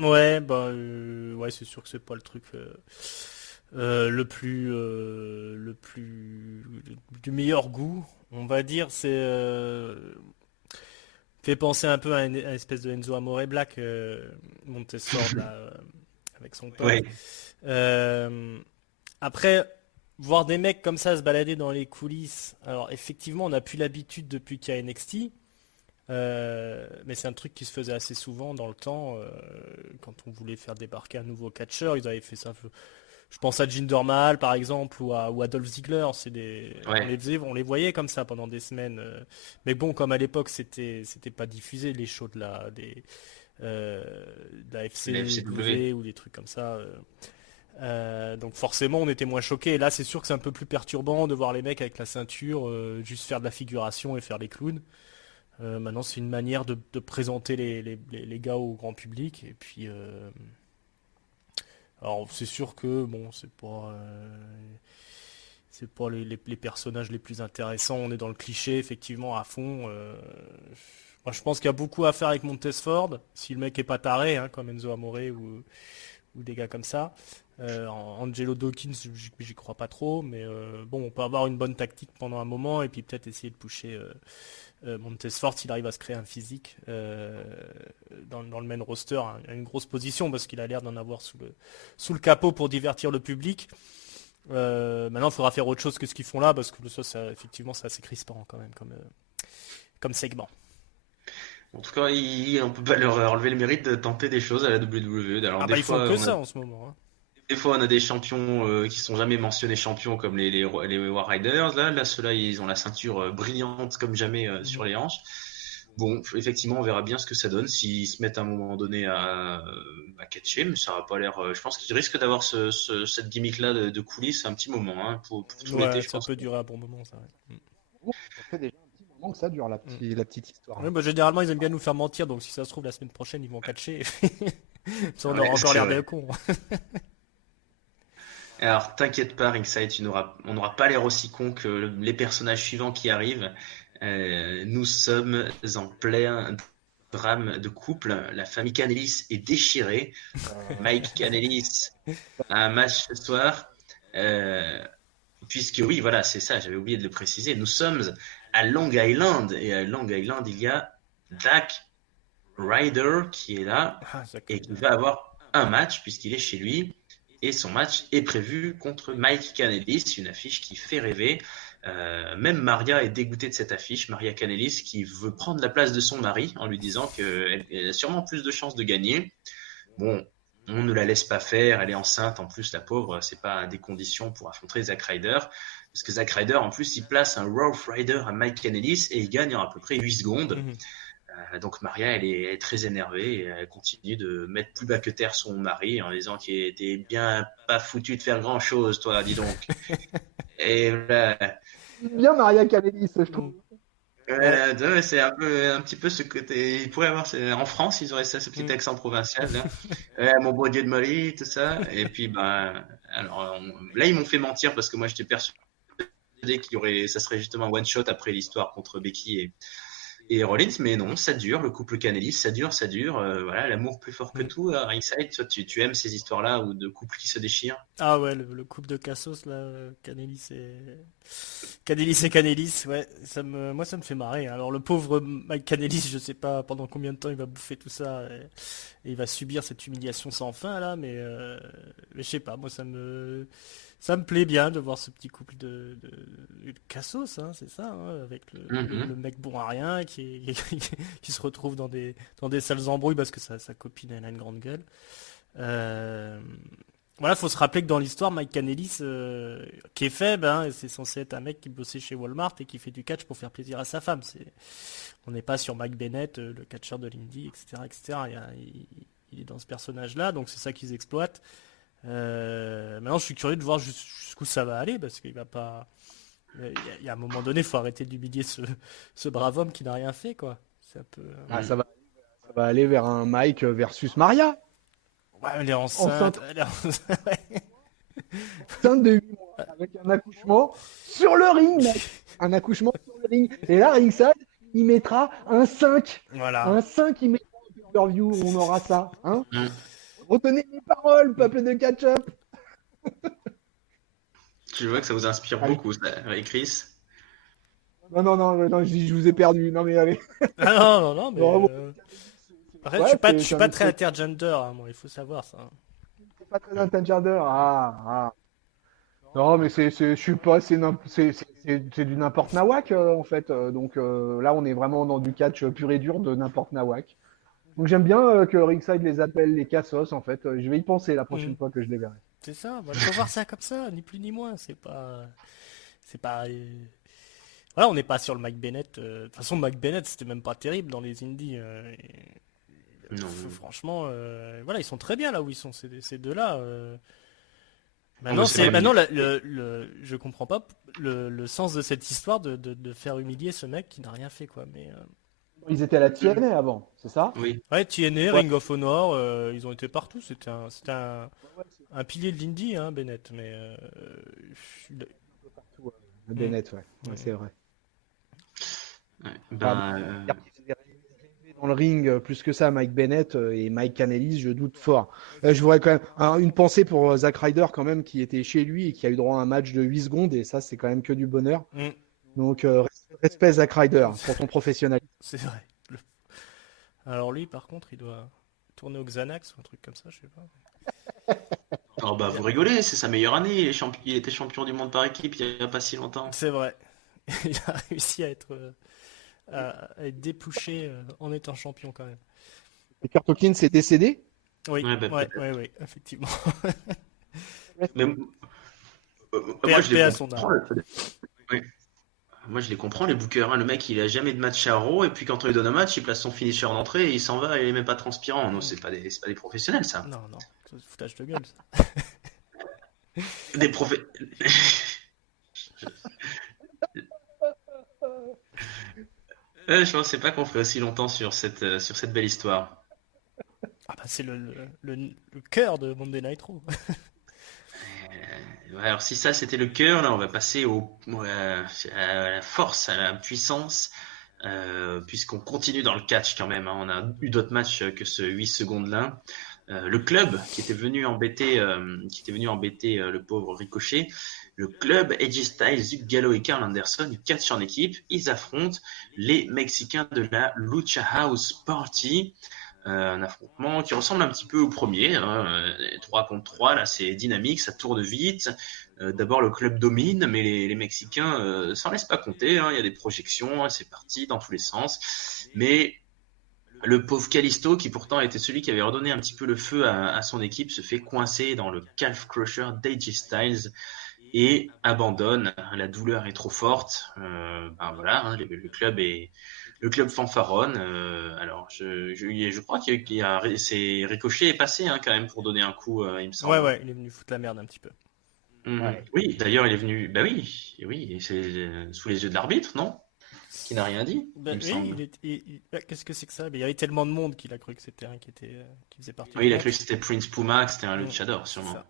Ouais, ouais, c'est sûr que c'est pas le truc le plus du meilleur goût, on va dire. C'est fait penser un peu à une espèce de Enzo Amore Black, Montesford là, avec son pote. Ouais. Euh, Après, voir des mecs comme ça se balader dans les coulisses, alors effectivement, on n'a plus l'habitude depuis qu'il y a NXT, mais c'est un truc qui se faisait assez souvent dans le temps, quand on voulait faire débarquer un nouveau catcheur, ils avaient fait ça. Je pense à Jinder Mahal par exemple, ou à Dolph Ziggler, on Ouais. les faisait, on les voyait comme ça pendant des semaines. Mais bon, comme à l'époque c'était pas diffusé les shows euh, de la La FCW. FCW ou des trucs comme ça. Donc forcément on était moins choqués. Et là c'est sûr que c'est un peu plus perturbant de voir les mecs avec la ceinture juste faire de la figuration et faire les clowns. Maintenant c'est une manière de présenter les gars au grand public. Et puis alors c'est sûr que bon c'est pas les personnages les plus intéressants. On est dans le cliché effectivement à fond. Moi je pense qu'il y a beaucoup à faire avec Montesford si le mec est pas taré hein, comme Enzo Amore ou des gars comme ça. Angelo Dawkins, j'y crois pas trop, mais bon, on peut avoir une bonne tactique pendant un moment et puis peut-être essayer de pusher Montesfort s'il arrive à se créer un physique dans le main roster, hein, à une grosse position parce qu'il a l'air d'en avoir sous le capot pour divertir le public. Maintenant, il faudra faire autre chose que ce qu'ils font là parce que effectivement, c'est assez crispant quand même comme segment. En tout cas, on peut pas leur enlever le mérite de tenter des choses à la WWE. Alors Ah bah ils font que ça en ce moment, hein. des fois, on a des champions qui sont jamais mentionnés champions comme les War Riders. Là, ceux-là, ils ont la ceinture brillante comme jamais sur les hanches. Bon, effectivement, on verra bien ce que ça donne s'ils se mettent à un moment donné à catcher, mais ça n'a pas l'air. Je pense qu'ils risquent d'avoir cette gimmick-là de coulisses un petit moment, hein, pour tout l'été, Ouais, je ça pense. peut durer un bon moment, ça. Ouais. Bon, ça fait déjà un petit moment que ça dure, Mm. la petite histoire. Ouais, bah, généralement, ils aiment bien nous faire mentir, donc si ça se trouve, la semaine prochaine, ils vont catcher. Ça, on aura Ouais, encore c'est l'air vrai. des cons. Alors, t'inquiète pas, Ringside, on n'aura pas l'air aussi con que les personnages suivants qui arrivent. Nous sommes en plein drame de couple. La famille Canelis est déchirée. Mike Canelis a un match ce soir. Euh, Puisque oui, voilà, c'est ça, j'avais oublié de le préciser. Nous sommes à Long Island. Et à Long Island, il y a Zack Ryder qui est là Ah, Zack et qui Ryder. va avoir un match puisqu'il est chez lui. Et son match est prévu contre Mike Kanellis, une affiche qui fait rêver. Même Maria est dégoûtée de cette affiche. Maria Kanellis qui veut prendre la place de son mari en lui disant qu'elle a sûrement plus de chances de gagner. Bon, on ne la laisse pas faire, elle est enceinte en plus, la pauvre, c'est pas des conditions pour affronter Zack Ryder. Parce que Zack Ryder, en plus, il place un Raw Rider à Mike Kanellis et il gagne en à peu près 8 secondes. Mhm. Donc Maria, elle est très énervée et elle continue de mettre plus bas que terre son mari en disant qu'il était bien pas foutu de faire grand chose, toi, dis donc. Et voilà. Bien Maria Kanellis, je trouve. Mhm. Ouais. C'est un petit peu ce côté. Il pourrait avoir en France, ils auraient ça, ce petit Mhm. accent provincial là. Mon beau Dieu de Marie, tout ça. Et puis ben, alors là ils m'ont fait mentir parce que moi j'étais persuadé ça serait justement un one shot après l'histoire contre Becky et Rollins, mais non, ça dure, le couple Canelis, ça dure, voilà, l'amour plus fort que Mhm. tout, Ringside, toi, tu aimes ces histoires-là, ou de couples qui se déchirent? Ah ouais, le couple de Cassos, là, Canelis, ouais, moi ça me fait marrer, hein. Alors le pauvre Mike Canelis, je sais pas pendant combien de temps il va bouffer tout ça, et il va subir cette humiliation sans fin, là, mais je sais pas, moi Ça me plaît bien de voir ce petit couple de cassos, hein, c'est ça, hein, avec le mec bon à rien qui se retrouve dans des sales embrouilles parce que sa copine elle a une grande gueule. Euh, Voilà, faut se rappeler que dans l'histoire, Mike Kanellis, qui est faible, hein, c'est censé être un mec qui bossait chez Walmart et qui fait du catch pour faire plaisir à sa femme. On n'est pas sur Mike Bennett, le catcheur de l'Indie, etc., etc. Il est dans ce personnage-là, donc c'est ça qu'ils exploitent. Maintenant, je suis curieux de voir jusqu'où ça va aller, parce qu'il va pas. Il y a un moment donné, il faut arrêter d'humilier ce brave homme qui n'a rien fait, quoi. C'est un peu. Ça va aller vers un Mike versus Maria. Ouais, elle est enceinte. Ouais. Enceinte de 8 mois, avec un accouchement sur le ring, mec. Un accouchement sur le ring. Et là, ringside, il mettra un 5. Voilà. Un 5, il mettra en pay-per-view, on aura ça. Hein Mm. Retenez les paroles, peuple de catch-up. Je vois que ça vous inspire beaucoup, ça, avec Chris. Non, je vous ai perdu. Non, mais allez. Ah non, mais. Bravo. Après, Ouais, je suis pas très intergender, hein, moi, il faut savoir ça. C'est pas très intergender. Ah. Non, mais je suis pas, c'est du n'importe nawak, en fait. Donc là, on est vraiment dans du catch pur et dur de n'importe nawak. Donc j'aime bien que Ringside les appelle les cassos, en fait. Je vais y penser la prochaine fois que je les verrai. C'est ça, il faut voir ça comme ça, ni plus ni moins. C'est pas. Voilà, on n'est pas sur le Mike Bennett. De toute façon, Mike Bennett, c'était même pas terrible dans les indies. Non. Franchement, voilà, ils sont très bien là où ils sont, ces deux-là. mais Maintenant, c'est vrai, je comprends pas le sens de cette histoire de faire humilier ce mec qui n'a rien fait, quoi. Mais Ils étaient à la TNA avant, c'est ça? Oui. ouais, TNA, Ring of Honor, ils ont été partout. C'était un pilier de l'indie, hein, Bennett. Mais Bennett, ouais, c'est vrai. Ouais. Dans le ring, plus que ça, Mike Bennett et Mike Kanellis, je doute fort. Je voudrais quand même une pensée pour Zack Ryder, quand même, qui était chez lui et qui a eu droit à un match de 8 secondes, et ça, c'est quand même que du bonheur. Donc, respect Zack Ryder pour ton professionnalisme. c'est vrai. Alors lui, par contre, il doit tourner au Xanax ou un truc comme ça, je sais pas. Oh bah vous rigolez, c'est sa meilleure année. Il était champion du monde par équipe il n'y a pas si longtemps. C'est vrai. Il a réussi à être dépouché en étant champion quand même. Et Kurt Hawkins est décédé? Oui, Ouais, bah, ouais, effectivement. Mais moi je PHP les à son comprends. âme. Oui. Moi je les comprends les bookers, hein. Le mec il a jamais de match à Raw et puis quand on lui donne un match il place son finisher en entrée et il s'en va et il est même pas transpirant. Non, c'est pas des professionnels ça. Non, c'est du foutage de gueule, ça. Des profs. Je pensais pas qu'on ferait aussi longtemps sur cette belle histoire. Ah bah c'est le cœur de Monday Night Raw. Ouais, alors si ça c'était le cœur, là on va passer à la force, à la puissance, puisqu'on continue dans le catch quand même, hein. On a eu d'autres matchs que ce 8 secondes là. Le club qui était venu embêter, le pauvre Ricochet, le club Edge Styles, Zig Gallo et Carl Anderson, du catch en équipe, ils affrontent les Mexicains de la Lucha House Party. Un affrontement qui ressemble un petit peu au premier, hein, 3 contre 3, là c'est dynamique, ça tourne vite. D'abord le club domine, mais les Mexicains s'en laissent pas compter, hein. Il y a des projections, hein, c'est parti dans tous les sens. Mais le pauvre Kalisto, qui pourtant était celui qui avait redonné un petit peu le feu à son équipe, se fait coincer dans le calf crusher d'AJ Styles et abandonne. La douleur est trop forte. Voilà, hein, le club fanfaronne. Alors, je crois c'est Ricochet est passé, hein, quand même pour donner un coup, il me semble. Ouais, il est venu foutre la merde un petit peu. Ouais. Oui, d'ailleurs, il est venu. Bah oui, et c'est sous les yeux de l'arbitre, non? Qui n'a rien dit, Bah, il me oui, semble. qu'est-ce que c'est que ça? Il y avait tellement de monde qu'il a cru que c'était un qui faisait partie Oui, du il a match. cru que c'était Prince Puma, que c'était un luchador, C'est sûrement. ça.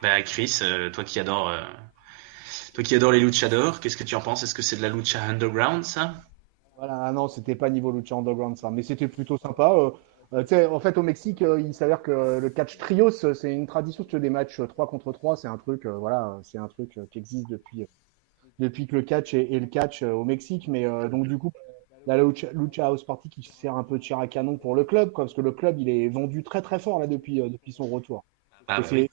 Bah Chris, toi qui adores les luchadors, qu'est-ce que tu en penses? Est-ce que c'est de la lucha underground, ça? Voilà, non, c'était pas niveau Lucha Underground, ça, mais c'était plutôt sympa. Tu sais, en fait, au Mexique, il s'avère que le catch trios, c'est une tradition, tu vois, des matchs 3 contre 3, c'est un truc, voilà, c'est un truc qui existe depuis que le catch est le catch au Mexique. Mais donc, du coup, la Lucha House Party qui sert un peu de chair à canon pour le club, quoi, parce que le club, il est vendu très très fort là depuis son retour. Ah Et bah oui.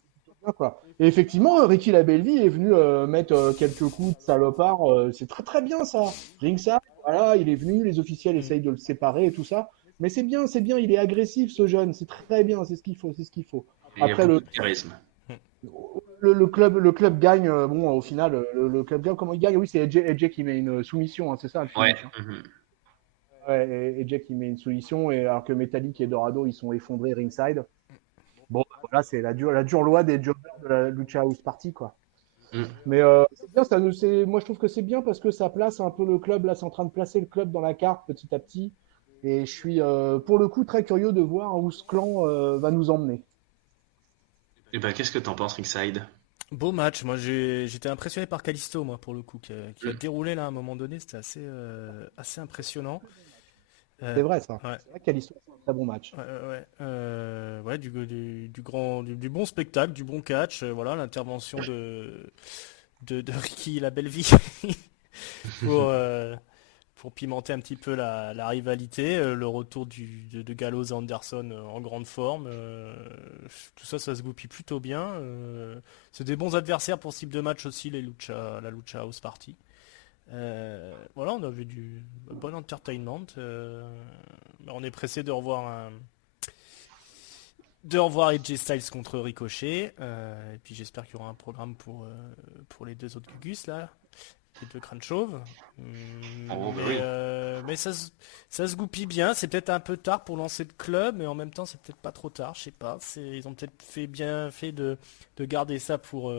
Quoi. Et effectivement, Ricky Labelvi est venu mettre quelques coups de salopard. C'est très très bien ça. Ringside, voilà, il est venu, les officiels essayent de le séparer et tout ça. Mais c'est bien, il est agressif ce jeune, c'est très bien, c'est ce qu'il faut, c'est ce qu'il faut. Il y a Après beaucoup de charisme. le club gagne, bon au final, le club gagne, comment il gagne? Oui, c'est AJ qui met une soumission, hein, c'est ça le Ouais. finish. Hein. Ouais, et AJ qui met une soumission, et alors que Metallic et Dorado ils sont effondrés ringside. Bon, voilà, c'est la dure loi des jobbers de la Lucha House Party, quoi. Mais c'est bien, moi je trouve que c'est bien parce que ça place un peu le club, là c'est en train de placer le club dans la carte petit à petit. Et je suis pour le coup très curieux de voir où ce clan va nous emmener. Et ben, qu'est-ce que t'en penses, Ringside? Beau match, moi j'étais impressionné par Kalisto, moi pour le coup, qui a déroulé là à un moment donné, c'était assez impressionnant. C'est vrai ça. Ouais. C'est vrai qu'Alisto c'est un très bon match. Ouais, du bon spectacle, du bon catch, voilà, l'intervention de Ricky la belle vie pour, euh, pour pimenter un petit peu la rivalité, le retour de Gallows et Anderson en grande forme, tout ça, ça se goupille plutôt bien. C'est des bons adversaires pour ce type de match aussi, la Lucha House Party. Voilà, on avait du bon entertainment. On est pressé de revoir AJ Styles contre Ricochet. Et puis j'espère qu'il y aura un programme pour les deux autres Gugus là, les deux crânes chauves. Mais ça se goupille bien. C'est peut-être un peu tard pour lancer le club, mais en même temps c'est peut-être pas trop tard. Je sais pas. Ils ont peut-être bien fait de garder ça pour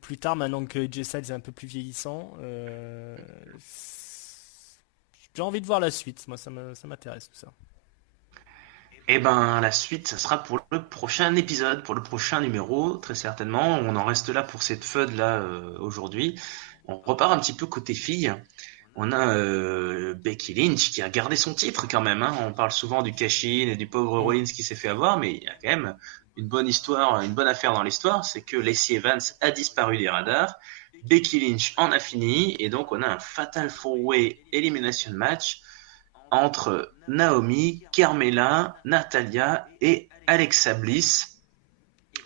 plus tard, maintenant que AJ Styles est un peu plus vieillissant. J'ai envie de voir la suite. Moi, ça m'intéresse tout ça. Eh ben, la suite, ça sera pour le prochain épisode, pour le prochain numéro, très certainement. On en reste là pour cette feud là aujourd'hui. On repart un petit peu côté filles. On a Becky Lynch qui a gardé son titre quand même. Hein. On parle souvent du cash-in et du pauvre Rollins qui s'est fait avoir, mais il y a quand même une bonne histoire, une bonne affaire dans l'histoire, c'est que Lacey Evans a disparu des radars. Becky Lynch en a fini, et donc on a un Fatal 4-Way Elimination Match entre Naomi, Carmella, Natalya et Alexa Bliss.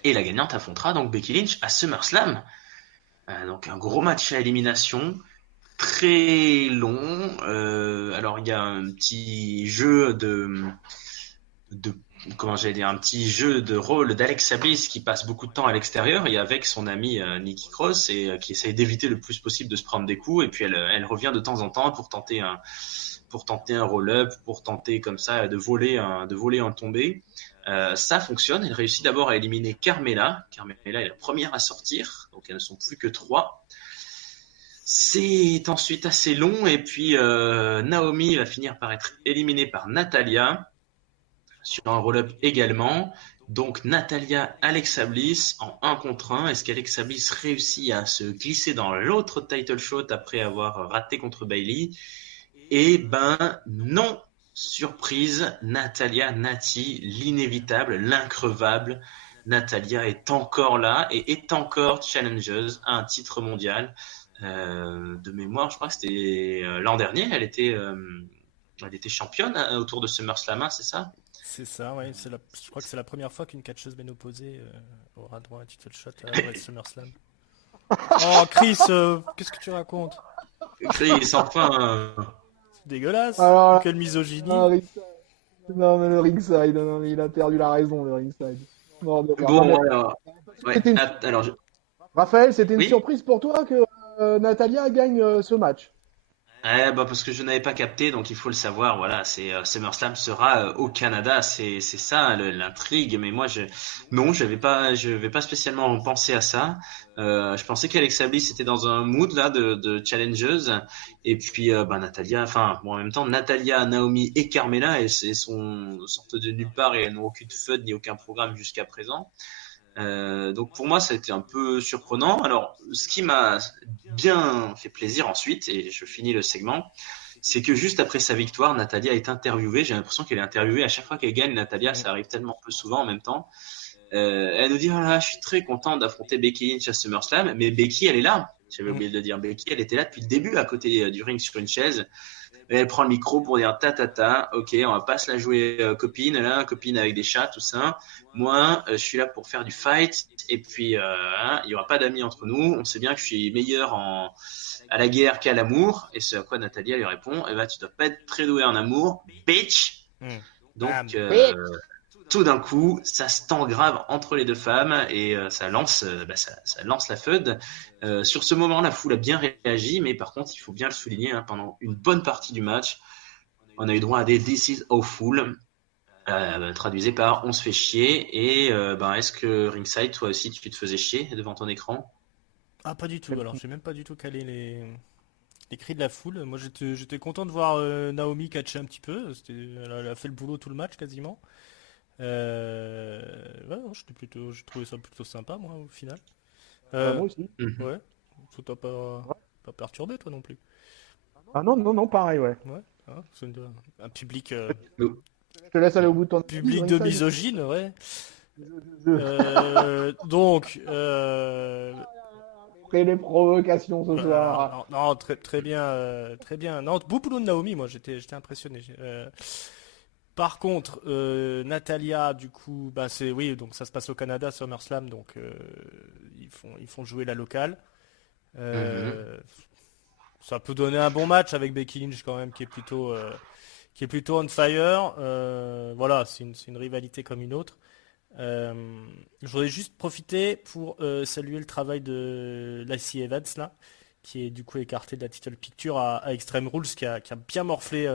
Et la gagnante affrontera donc Becky Lynch à SummerSlam. Donc un gros match à élimination, très long. Alors il y a un petit jeu de comment j'allais dire, un petit jeu de rôle d'Alexa Bliss qui passe beaucoup de temps à l'extérieur et avec son ami Nikki Cross et qui essaye d'éviter le plus possible de se prendre des coups, et puis elle revient de temps en temps pour tenter un roll-up, pour tenter comme ça de voler un tombé. Ça fonctionne. Elle réussit d'abord à éliminer Carmella. Carmella est la première à sortir, donc elles ne sont plus que 3. C'est ensuite assez long, et puis Naomi va finir par être éliminée par Natalya sur un roll-up également. Donc Natalya, Alexa Bliss en 1 contre 1. Est-ce qu'Alexa Bliss réussit à se glisser dans l'autre title shot après avoir raté contre Bayley? Eh ben non, surprise, Nati, l'inévitable, l'increvable. Natalya est encore là et est encore challengeuse à un titre mondial. De mémoire, je crois que c'était l'an dernier, elle était championne autour de SummerSlam, c'est ça? C'est ça, ouais. Je crois que c'est la première fois qu'une catcheuse ménopausée aura droit à un title shot à SummerSlam. Oh, Chris, qu'est-ce que tu racontes? Chris, enfin. C'est dégueulasse. Alors, Quelle misogynie. non, mais le ringside, non, mais il a perdu la raison, le ringside. Non, bon, alors. Ouais, Raphaël, c'était une surprise pour toi que Natalya gagne ce match? Parce que je n'avais pas capté, donc il faut le savoir. Voilà, SummerSlam sera au Canada, c'est ça l'intrigue. Mais moi, je vais pas spécialement penser à ça. Je pensais qu'Alexa Bliss était dans un mood là de challengeuse, et puis Natalya, enfin bon, en même temps Natalya, Naomi et Carmella, elles sortent de nulle part et elles n'ont aucune fun ni aucun programme jusqu'à présent. Donc pour moi ça a été un peu surprenant. Alors ce qui m'a bien fait plaisir ensuite, et je finis le segment, c'est que juste après sa victoire, Natalya est interviewée. J'ai l'impression qu'elle est interviewée à chaque fois qu'elle gagne. Natalya, ça arrive tellement peu souvent en même temps. Elle nous dit je suis très content d'affronter Becky Lynch à SummerSlam, mais Becky elle est là. J'avais oublié de le dire. Becky, elle était là depuis le début à côté du ring sur une chaise. Et elle prend le micro pour dire ok, on va pas se la jouer copine, là, copine avec des chats, tout ça. Moi, je suis là pour faire du fight. Et puis, il y aura pas d'amis entre nous. On sait bien que je suis meilleur à la guerre qu'à l'amour. Et ce à quoi Natalia lui répond, eh ben, tu dois pas être très doué en amour, bitch. Donc, tout d'un coup, ça se tend grave entre les deux femmes et ça lance la feud. Sur ce moment, la foule a bien réagi, mais par contre, il faut bien le souligner, hein, pendant une bonne partie du match, on a eu droit à des This is awful, traduisé par on se fait chier. Et est-ce que Ringside, toi aussi, tu te faisais chier devant ton écran? Ah, pas du tout. Alors, j'ai même pas du tout calé les cris de la foule. Moi, j'étais content de voir Naomi catcher un petit peu. Elle a fait le boulot tout le match quasiment. Ouais, non, j'ai trouvé ça plutôt sympa, moi, au final. Moi aussi. Ouais. Ça t'a pas perturbé, toi non plus. Ah non, non, non, pareil, ouais. Ouais. Hein, c'est un public, Je te laisse aller au bout de ton public de misogyne, ouais. Donc, Après les provocations ce soir. non, très bien, très bien. Non, beau boulot de Naomi, moi, j'étais impressionné. Par contre, Natalia, du coup, oui, donc ça se passe au Canada, SummerSlam, donc ils font jouer la locale. Ça peut donner un bon match avec Becky Lynch quand même, qui est plutôt on fire. Voilà, c'est une rivalité comme une autre. Je voudrais juste profiter pour saluer le travail de Lacey Evans là, qui est du coup écarté de la title picture à Extreme Rules, qui a bien morflé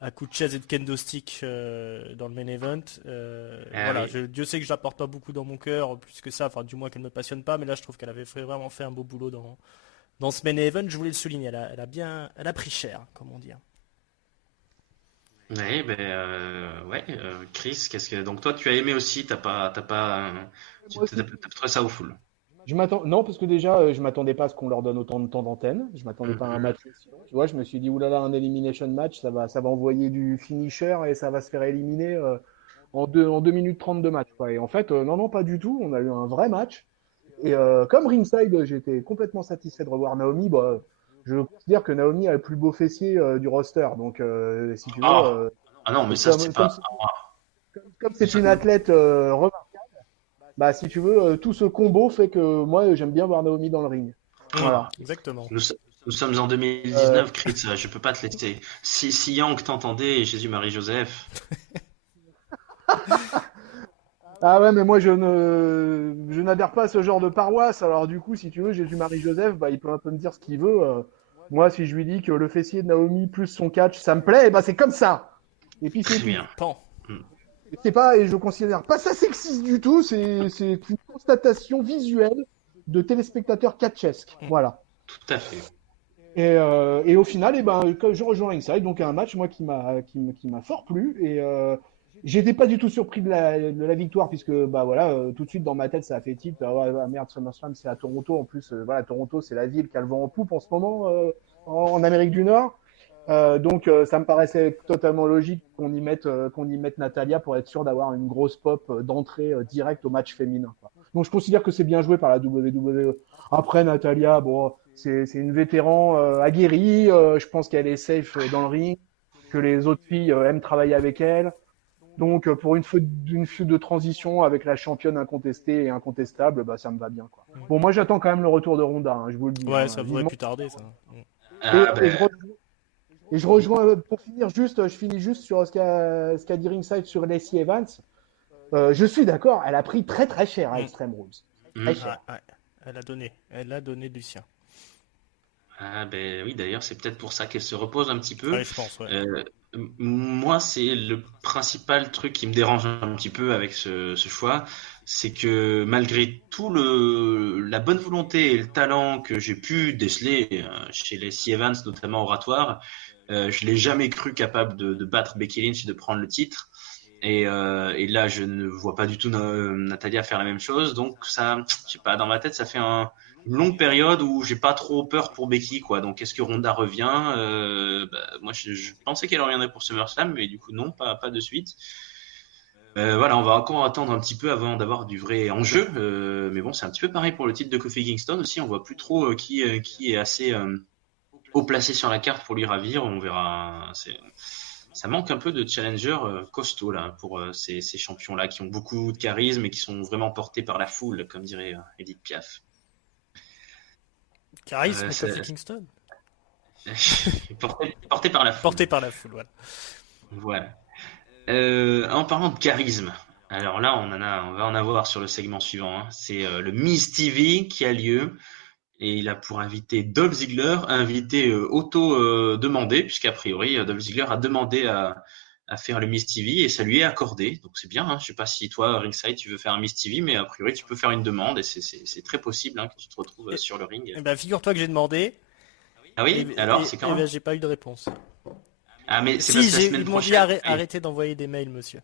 à coups de chaise et de kendo stick dans le main event. Voilà, oui. Dieu sait que je la porte pas beaucoup dans mon cœur, plus que ça, enfin du moins qu'elle me passionne pas, mais là je trouve qu'elle avait vraiment fait un beau boulot dans ce main event. Je voulais le souligner, elle a pris cher, comme on dit. Ouais, Chris, donc toi tu as aimé aussi, t'as trouvé ça au full. Non, parce que déjà, je m'attendais pas à ce qu'on leur donne autant de temps d'antenne. Je m'attendais pas à un match aussi long. Tu vois, je me suis dit, oulala, un elimination match, ça va envoyer du finisher et ça va se faire éliminer en 2 minutes 30 de match, quoi. Et en fait, non, non, pas du tout. On a eu un vrai match. Et comme ringside, j'étais complètement satisfait de revoir Naomi. Bah, je considère que Naomi a le plus beau fessier du roster. Donc, si tu veux, Ah non, mais ça comme c'est comme pas. c'est comme c'est une athlète remarquable, bah, si tu veux, tout ce combo fait que moi, j'aime bien voir Naomi dans le ring. Voilà. Exactement. Nous sommes en Euh, 2019, Chris, je peux pas te laisser. Si Yang t'entendait, Jésus-Marie-Joseph. Ah ouais, mais moi, je n'adhère pas à ce genre de paroisse. Alors, du coup, si tu veux, Jésus-Marie-Joseph, bah, il peut un peu me dire ce qu'il veut. Moi, si je lui dis que le fessier de Naomi plus son catch, ça me plaît, et bah, c'est comme ça. Et puis, c'est Très tout. bien. Pan. Mm. Et je considère pas ça sexiste du tout. C'est une constatation visuelle de téléspectateurs catchesques. Voilà. Tout à fait. Et au final, je rejoins Ringside, donc un match moi qui m'a fort plu. Et j'étais pas du tout surpris de la victoire, puisque bah voilà, tout de suite dans ma tête ça a fait tilt. Ah ouais, merde, SummerSlam c'est à Toronto en plus. Voilà, Toronto c'est la ville qui a le vent en poupe en ce moment en Amérique du Nord. Donc ça me paraissait totalement logique qu'on y mette Natalia pour être sûr d'avoir une grosse pop d'entrée directe au match féminin, quoi. Donc je considère que c'est bien joué par la WWE. Après Natalia, bon, c'est une vétéran aguerrie. Je pense qu'elle est safe dans le ring, que les autres filles aiment travailler avec elle. Donc pour une feud de transition avec la championne incontestée et incontestable, bah ça me va bien, quoi. Bon, moi j'attends quand même le retour de Ronda, hein, je vous le dis. Ouais, Hein, ça devrait vivement. plus tarder, ça. Et, Ah et je ben, rejoins et je rejoins, pour finir je finis juste sur ce qu'a dit Ringside sur Lacey Evans. Je suis d'accord, elle a pris très très cher à Mm. Extreme Rules. Très mm. cher. Ouais. Elle a donné du sien. Ah ben oui, d'ailleurs, c'est peut-être pour ça qu'elle se repose un petit peu. Ouais, je pense, ouais. Moi, c'est le principal truc qui me dérange un petit peu avec ce choix, c'est que malgré la bonne volonté et le talent que j'ai pu déceler chez les Lacey Evans, notamment oratoire, je l'ai jamais cru capable de battre Becky Lynch et de prendre le titre. Et là, je ne vois pas du tout Natalia faire la même chose. Donc ça, je sais pas, dans ma tête, ça fait une longue période où j'ai pas trop peur pour Becky, quoi. Donc est-ce que Ronda revient? Moi, je pensais qu'elle reviendrait pour SummerSlam, mais du coup non, pas de suite. Voilà, on va encore attendre un petit peu avant d'avoir du vrai enjeu. Mais bon, c'est un petit peu pareil pour le titre de Kofi Kingston aussi. On voit plus trop qui est assez haut placé sur la carte pour lui ravir. On verra. Ça manque un peu de challengers costauds là pour ces champions-là qui ont beaucoup de charisme et qui sont vraiment portés par la foule, comme dirait Edith Piaf. Charisme, Ça- Kofi Kingston. porté par la foule. Porté par la foule, voilà. Voilà. En parlant de charisme, alors là, on va en avoir sur le segment suivant, hein. C'est le Miz TV qui a lieu et il a pour invité Dolph Ziggler, invité auto-demandé, puisqu'a priori, Dolph Ziggler a demandé à faire le Miz TV et ça lui est accordé. Donc c'est bien, hein. Je sais pas si toi, Ringside, tu veux faire un Miz TV, mais a priori, tu peux faire une demande et c'est très possible, hein, que tu te retrouves sur le ring. Eh ben, figure-toi que j'ai demandé. Ah oui? Alors, c'est quand même. Ben, j'ai pas eu de réponse. Ah, mais c'est Si, parce que la semaine ils m'ont dit prochaine. arrêtez d'envoyer des mails, monsieur.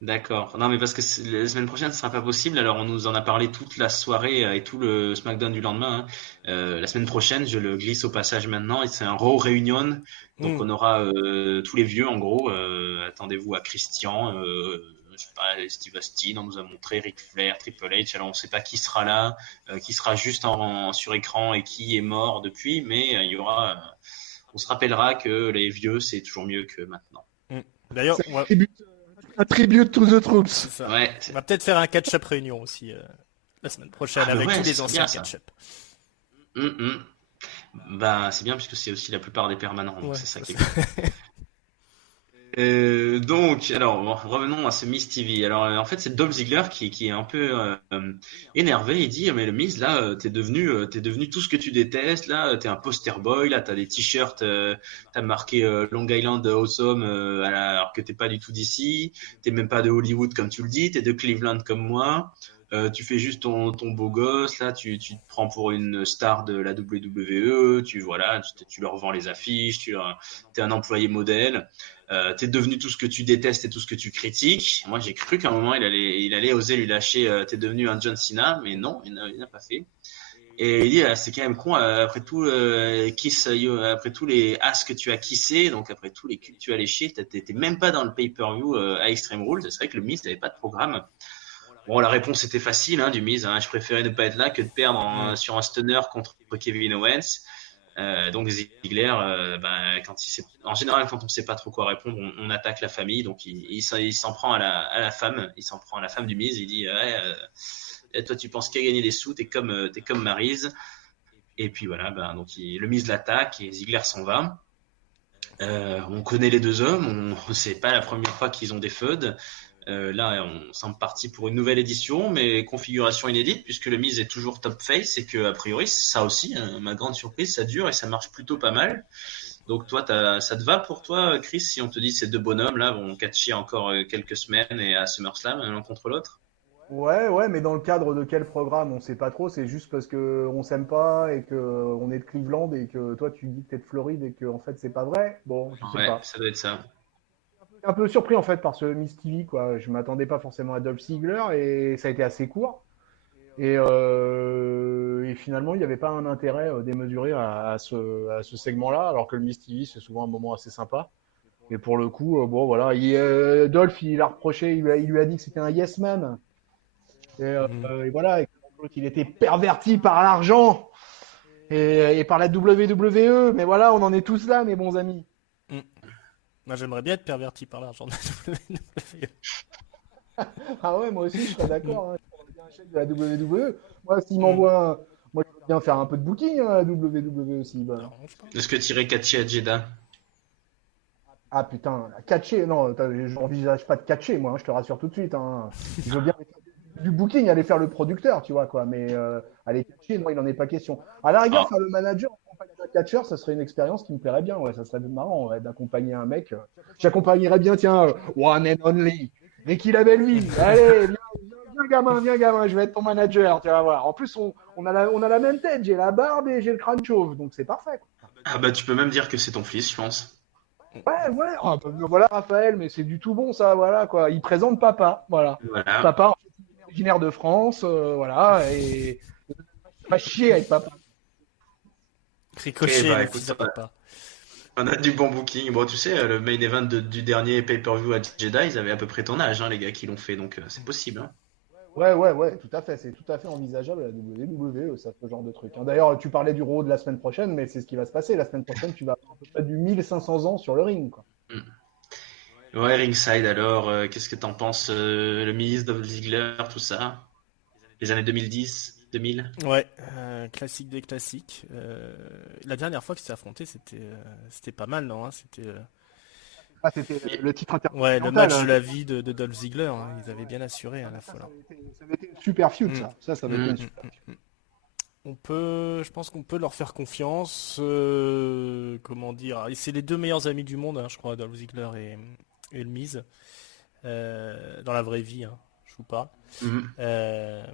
D'accord. Non, mais parce que la semaine prochaine, ce sera pas possible. Alors, on nous en a parlé toute la soirée et tout le SmackDown du lendemain, hein. La semaine prochaine, je le glisse au passage maintenant, et c'est un Raw Reunion. Donc, on aura tous les vieux, en gros. Attendez-vous à Christian, je sais pas, Steve Austin, on nous a montré Ric Flair, Triple H. Alors, on sait pas qui sera là, qui sera juste sur écran et qui est mort depuis, mais il y aura. On se rappellera que les vieux, c'est toujours mieux que maintenant. D'ailleurs, Un tribute to the troops. c'est ça. Ouais. On va peut-être faire un catch-up réunion aussi la semaine prochaine avec ouais, tous les c'est anciens bien, ça. catch-up. Bah, c'est bien puisque c'est aussi la plupart des permanents, donc Ouais, c'est ça ça, qui est cool. Donc, alors, bon, revenons à ce Miz TV. Alors, en fait, c'est Dolph Ziggler qui est un peu énervé. Il dit, mais le Miz, là, t'es devenu tout ce que tu détestes. Là, t'es un poster boy. Là, t'as des t-shirts, t'as marqué Long Island Awesome, alors que t'es pas du tout d'ici. T'es même pas de Hollywood comme tu le dis. T'es de Cleveland comme moi. Tu fais juste ton beau gosse, là, tu te prends pour une star de la WWE, tu leur vends les affiches, t'es un employé modèle. T'es devenu tout ce que tu détestes et tout ce que tu critiques. Moi, j'ai cru qu'à un moment, il allait oser lui lâcher t'es devenu un John Cena, mais non, il n'a pas fait. Et il dit, c'est quand même con, après tout, après tous les as que tu as kissé, donc après tous les culs que tu as léchés, t'es même pas dans le pay-per-view à Extreme Rules. C'est vrai que le Miz n'avait pas de programme. Bon, la réponse était facile, hein, du Miz, hein. Je préférais ne pas être là que de perdre sur un stunner contre Kevin Owens. Donc Ziggler, en général, quand on ne sait pas trop quoi répondre, on attaque la famille. Donc il s'en prend à la femme, il s'en prend à la femme du Miz. Il dit, toi tu penses qu'à gagner des sous, t'es comme Maryse. Et puis voilà, donc le Miz l'attaque et Ziggler s'en va. On connaît les deux hommes, c'est pas la première fois qu'ils ont des feuds. Là, on semble parti pour une nouvelle édition, mais configuration inédite, puisque le Miz est toujours top face et que, a priori, ça aussi, hein, ma grande surprise, ça dure et ça marche plutôt pas mal. Donc, toi, ça te va pour toi, Chris, si on te dit ces deux bonhommes là vont catcher encore quelques semaines et à SummerSlam, l'un contre l'autre? Ouais, mais dans le cadre de quel programme, on sait pas trop. C'est juste parce que on s'aime pas et que on est de Cleveland et que toi tu dis que t'es de Floride et que en fait c'est pas vrai. Bon, je sais Ouais, pas. ça doit être ça. Un peu surpris en fait par ce Miss TV quoi. Je m'attendais pas forcément à Dolph Ziggler et ça a été assez court. Et finalement, il n'y avait pas un intérêt démesuré à ce segment-là, alors que le Miss TV, c'est souvent un moment assez sympa. Et pour le coup, bon, voilà. Dolph, il a reproché, il lui a dit que c'était un yes man. Et voilà, et que l'autre, il était perverti par l'argent et par la WWE. Mais voilà, on en est tous là, mes bons amis. Moi, j'aimerais bien être perverti par l'argent de la WWE. Ah ouais, moi aussi, je serais d'accord. Hein. Je bien un chèque de la WWE. Moi, s'il m'envoie un... Moi, je veux bien faire un peu de booking hein, à la WWE aussi. Bah. Est-ce que tu irais catcher à Jeddah? Ah putain, catcher, non, j'envisage pas de catcher, moi, hein, je te rassure tout de suite. Hein. Je veux bien du booking, aller faire le producteur, tu vois, quoi, mais aller catcher, non, il n'en est pas question. À la rigueur, faire le manager en compagnie d'un catcheur, ça serait une expérience qui me plairait bien, ouais, ça serait marrant ouais, d'accompagner un mec. J'accompagnerais bien, tiens, One and Only, Ricky Labelle-Vie, allez, viens, gamin, je vais être ton manager, tu vas voir. En plus, on a la même tête, j'ai la barbe et j'ai le crâne chauve, donc c'est parfait. Quoi. Ah bah tu peux même dire que c'est ton fils, je pense. Ouais, ah, bah, voilà Raphaël, mais c'est du tout bon ça, voilà quoi. Il présente papa, voilà. Voilà. Papa, en fait, il est originaire de France, voilà, et pas chier avec papa. Ricochet, Eh bah, le écoute, fils de papa. On a du bon booking. Bon, tu sais, le main event du dernier pay-per-view à Jeddah, ils avaient à peu près ton âge, hein, les gars qui l'ont fait, donc c'est possible. Hein. Ouais, tout à fait. C'est tout à fait envisageable la WWE, ça, ce genre de truc. Hein. D'ailleurs, tu parlais du Raw de la semaine prochaine, mais c'est ce qui va se passer. La semaine prochaine, tu vas avoir à peu près du 1500 ans sur le ring, quoi. Ouais, Ringside, alors, qu'est-ce que t'en penses le Miz, Dolph Ziggler, tout ça? Les années 2010, 2000? Ouais, classique des classiques. La dernière fois qu'ils s'étaient affrontés, c'était pas mal, non, hein, c'était Ah, c'était le titre ouais, le intercontinental. match de la vie de Dolph Ziggler. Hein, ils avaient bien assuré à la fois là. Ça avait été une super feud, Mm, ça. Ça avait été Mm. une super feud. Je pense qu'on peut leur faire confiance. Comment dire? Et c'est les deux meilleurs amis du monde, hein, je crois, Dolph Ziggler et le Miz. Dans la vraie vie, hein, je vous parle. Mm. Euh,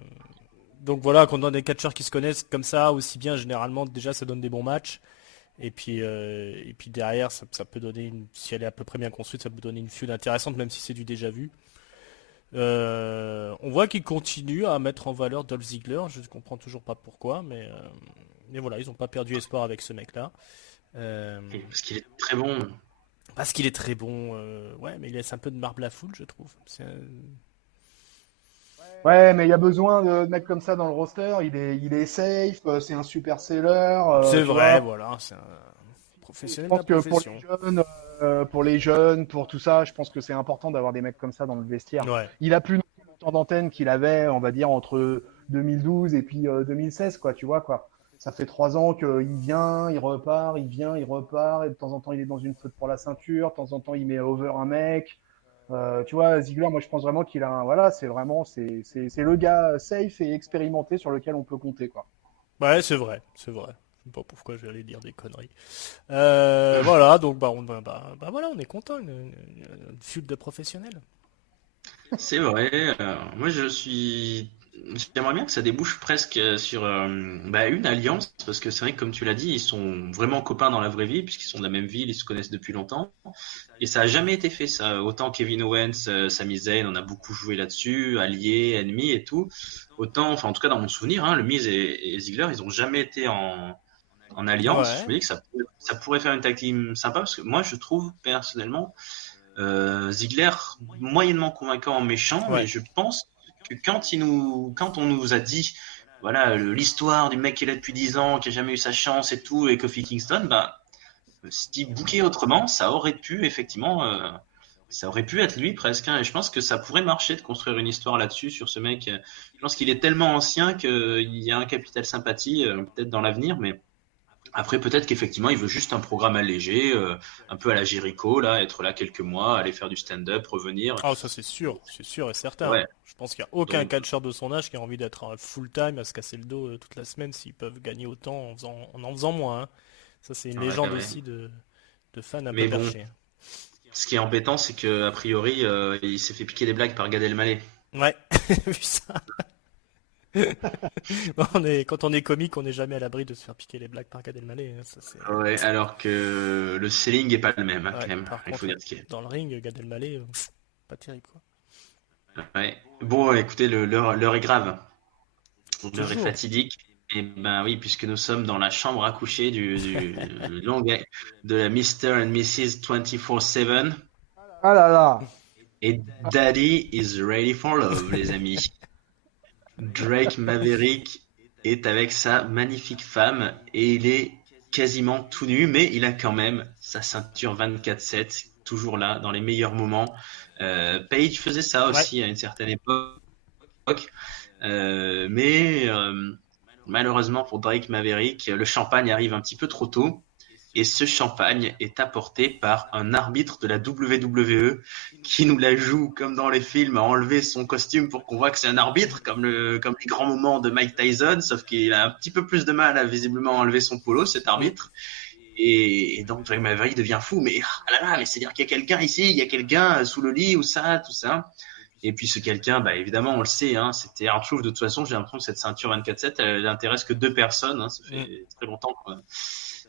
donc voilà, quand on a des catcheurs qui se connaissent comme ça, aussi bien, généralement, déjà, ça donne des bons matchs. Et puis derrière, ça peut donner si elle est à peu près bien construite, ça peut donner une feud intéressante, même si c'est du déjà vu. On voit qu'ils continuent à mettre en valeur Dolph Ziggler. Je ne comprends toujours pas pourquoi, mais voilà, ils n'ont pas perdu espoir avec ce mec-là. Euh, Et parce qu'il est très bon. Parce qu'il est très bon, ouais, mais il laisse un peu de marbre à foule, je trouve. Ouais, mais il y a besoin de mecs comme ça dans le roster. Il est safe, c'est un super seller, C'est tu vrai, vois. voilà, c'est un Je professionnel de la pense que profession. pour les jeunes, pour tout ça, je pense que c'est important d'avoir des mecs comme ça dans le vestiaire. Ouais. Il a plus non plus le temps d'antenne qu'il avait, on va dire, entre 2012 et puis 2016, quoi, tu vois, quoi. Ça fait 3 ans qu'il vient, il repart, il vient, il repart, et de temps en temps il est dans une faute pour la ceinture, de temps en temps il met over un mec. Tu vois, Ziggler, moi je pense vraiment qu'il a voilà, c'est vraiment, c'est le gars safe et expérimenté sur lequel on peut compter, quoi. Ouais, c'est vrai, c'est vrai. Je sais pas pourquoi j'allais dire des conneries. Voilà, donc voilà, on est content, une feud de professionnels. C'est vrai. Moi, j'aimerais bien que ça débouche presque sur une alliance, parce que c'est vrai que comme tu l'as dit, ils sont vraiment copains dans la vraie vie, puisqu'ils sont de la même ville, ils se connaissent depuis longtemps. Et ça a jamais été fait, ça. Autant Kevin Owens, Sami Zayn, on a beaucoup joué là-dessus, alliés, ennemis et tout. Autant, enfin en tout cas dans mon souvenir, hein, le Miz et Ziggler, ils ont jamais été en alliance. Je Ouais, me dis que ça pourrait faire une tag team sympa, parce que moi, je trouve personnellement Ziggler moyennement convaincant en méchant, mais ouais. je pense que quand on nous a dit, voilà, l'histoire du mec qui est là depuis 10 ans, qui a jamais eu sa chance et tout, et Kofi Kingston, bah, si booké autrement, ça aurait pu être lui presque, hein, et je pense que ça pourrait marcher de construire une histoire là-dessus, sur ce mec. Je pense qu'il est tellement ancien qu'il y a un capital sympathie, peut-être dans l'avenir, mais après, peut-être qu'effectivement, il veut juste un programme allégé, un peu à la Jericho, là, être là quelques mois, aller faire du stand-up, revenir. Ah, ça c'est sûr et certain. Ouais. Je pense qu'il n'y a aucun Donc, catcheur de son âge qui a envie d'être full-time à se casser le dos toute la semaine s'ils peuvent gagner autant en faisant moins. Hein. Ça, c'est une ouais, légende ouais. aussi de fans un peu Mais bon, perchés. ce qui est embêtant, c'est que a priori, il s'est fait piquer des blagues par Gad Elmaleh. Ouais, vu ça. Quand on est comique, on n'est jamais à l'abri de se faire piquer les blagues par Gad Elmaleh. Hein. Ça, Ouais, alors que le selling est pas le même, hein, quand ouais. même. Par Il faut contre, dire ce qu'il y dans le ring, Gad Elmaleh, pas terrible quoi. a. Ouais. Bon, écoutez, l'heure est grave. L'heure est Toujours. fatidique. Et ben oui, puisque nous sommes dans la chambre à coucher de la Mr. and Mrs. 24/7. Ah là là. Et Daddy is ready for love, les amis. Drake Maverick est avec sa magnifique femme et il est quasiment tout nu, mais il a quand même sa ceinture 24/7, toujours là, dans les meilleurs moments. Paige faisait ça Ouais. aussi à une certaine époque, mais malheureusement pour Drake Maverick, le champagne arrive un petit peu trop tôt. Et ce champagne est apporté par un arbitre de la WWE qui nous la joue comme dans les films, à enlever son costume pour qu'on voit que c'est un arbitre, comme les grands moments de Mike Tyson, sauf qu'il a un petit peu plus de mal à visiblement enlever son polo, cet Mm. arbitre. Et donc Drake Maverick devient fou, mais ah là là, mais c'est-à-dire qu'il y a quelqu'un ici, il y a quelqu'un sous le lit ou ça, tout ça. Et puis ce quelqu'un, bah évidemment, on le sait, hein, c'était R-Truth. De toute façon, j'ai l'impression que cette ceinture 24/7, elle n'intéresse que 2 personnes. Hein, ça Mm. fait très longtemps. Quoi.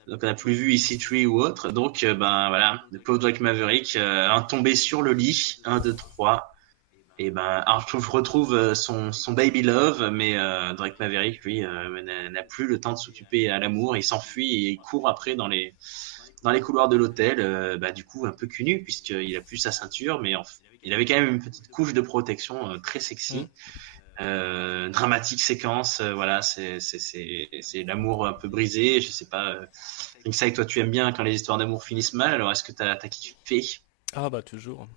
Donc on n'a plus vu EC3 ou autre. Donc ben voilà, le pauvre Drake Maverick, un tombé sur le lit, 1, 2, 3. Et ben R-Truth retrouve son baby love, mais Drake Maverick, lui, n'a plus le temps de s'occuper à l'amour. Il s'enfuit et il court après dans les couloirs de l'hôtel, du coup un peu cul nu puisqu'il a plus sa ceinture, mais il avait quand même une petite couche de protection très sexy. Dramatique séquence, voilà, c'est l'amour un peu brisé, je sais pas. Ringside, toi tu aimes bien quand les histoires d'amour finissent mal, alors est-ce que t'as kiffé? Ah bah toujours.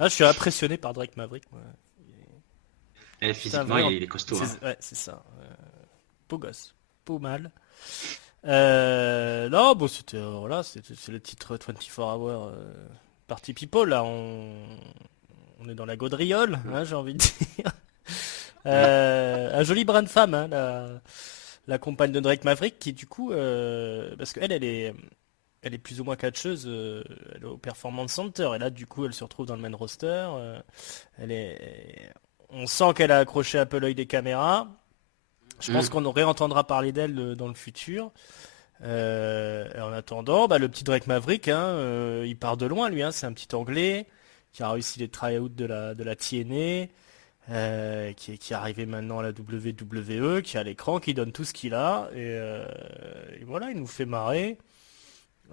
Ah, je suis impressionné par Drake Maverick. Moi. Physiquement, il est costaud. Ouais, c'est ça. Beau gosse, beau mal. Non, bon, c'était voilà, c'est le titre 24 Hour Party People là. On est dans la gaudriole, hein, j'ai envie de dire. Un joli brin de femme, hein, la compagne de Drake Maverick, qui du coup, parce qu'elle, elle est plus ou moins catcheuse, elle est au Performance Center, et là du coup elle se retrouve dans le main roster. On sent qu'elle a accroché un peu l'œil des caméras. Je pense qu'on réentendra parler d'elle dans le futur. Et en attendant, le petit Drake Maverick, hein, il part de loin lui, hein, c'est un petit Anglais qui a réussi les try-outs de la TNA. Qui est arrivé maintenant à la WWE, qui a l'écran, qui donne tout ce qu'il a, et voilà, il nous fait marrer.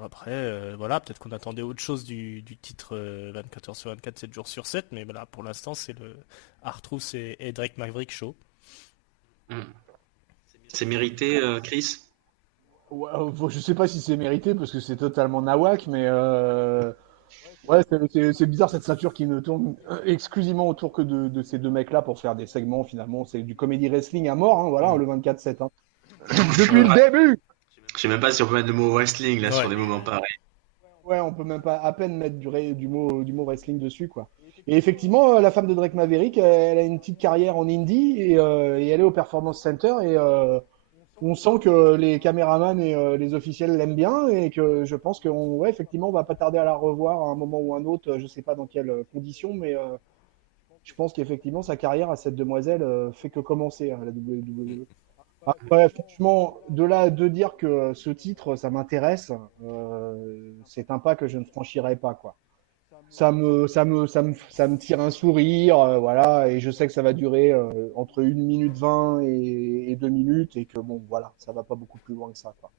Après, voilà, peut-être qu'on attendait autre chose du titre 24 heures sur 24, 7 jours sur 7, mais voilà, pour l'instant, c'est le R-Truth et Drake Maverick show. C'est mérité, Chris? Ouais, je sais pas si c'est mérité parce que c'est totalement nawak, mais ouais, c'est bizarre cette ceinture qui ne tourne exclusivement autour que de ces deux mecs-là pour faire des segments finalement. C'est du comédie wrestling à mort, hein, voilà, le 24/7. Hein. Depuis le début! Je sais même pas si on peut mettre le mot wrestling là sur des moments pareils. Ouais, on peut même pas à peine mettre du mot wrestling dessus, quoi. Et effectivement, la femme de Drake Maverick, elle a une petite carrière en indie et elle est au Performance Center et on sent que les caméramans et les officiels l'aiment bien et que je pense ouais, effectivement, on va pas tarder à la revoir à un moment ou un autre. Je sais pas dans quelles conditions, mais je pense qu'effectivement, sa carrière à cette demoiselle fait que commencer à la WWE. Après, franchement, de là à de dire que ce titre, ça m'intéresse, c'est un pas que je ne franchirai pas, quoi. Ça me tire un sourire, voilà, et je sais que ça va durer entre 1 minute 20 et 2 minutes, et que bon, voilà, ça va pas beaucoup plus loin que ça, quoi.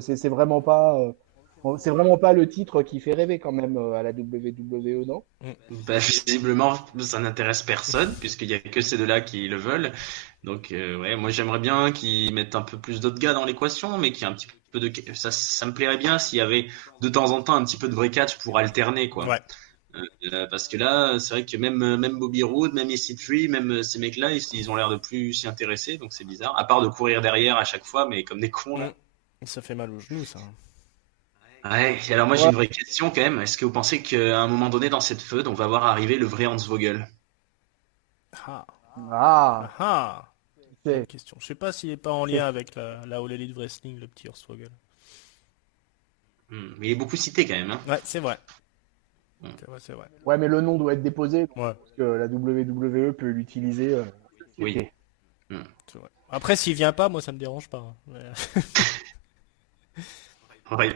C'est vraiment pas le titre qui fait rêver quand même à la WWE, non? Visiblement, ça n'intéresse personne, puisqu'il y a que ces deux-là qui le veulent. Donc, ouais, moi j'aimerais bien qu'ils mettent un peu plus d'autres gars dans l'équation, mais qu'il y ait un petit peu de. Ça me plairait bien s'il y avait de temps en temps un petit peu de vrai catch pour alterner, quoi. Ouais. Parce que là, c'est vrai que même Bobby Roode, même EC3, même ces mecs-là, ils ont l'air de plus s'y intéresser, donc c'est bizarre. À part de courir derrière à chaque fois, mais comme des cons, là. Ça fait mal aux genoux, ça. Ouais, et alors moi j'ai une vraie question quand même. Est-ce que vous pensez qu'à un moment donné dans cette feud, on va voir arriver le vrai Hans Vogel? Bonne question. Je sais pas s'il est pas en lien avec la All Elite Wrestling, le petit Hornswoggle. Mais il est beaucoup cité quand même. Hein. Ouais, c'est vrai. Ouais, c'est vrai. Ouais, mais le nom doit être déposé ouais. Parce que la WWE peut l'utiliser. Oui. C'est vrai. Après, s'il vient pas, moi ça me dérange pas. Hein. Ouais,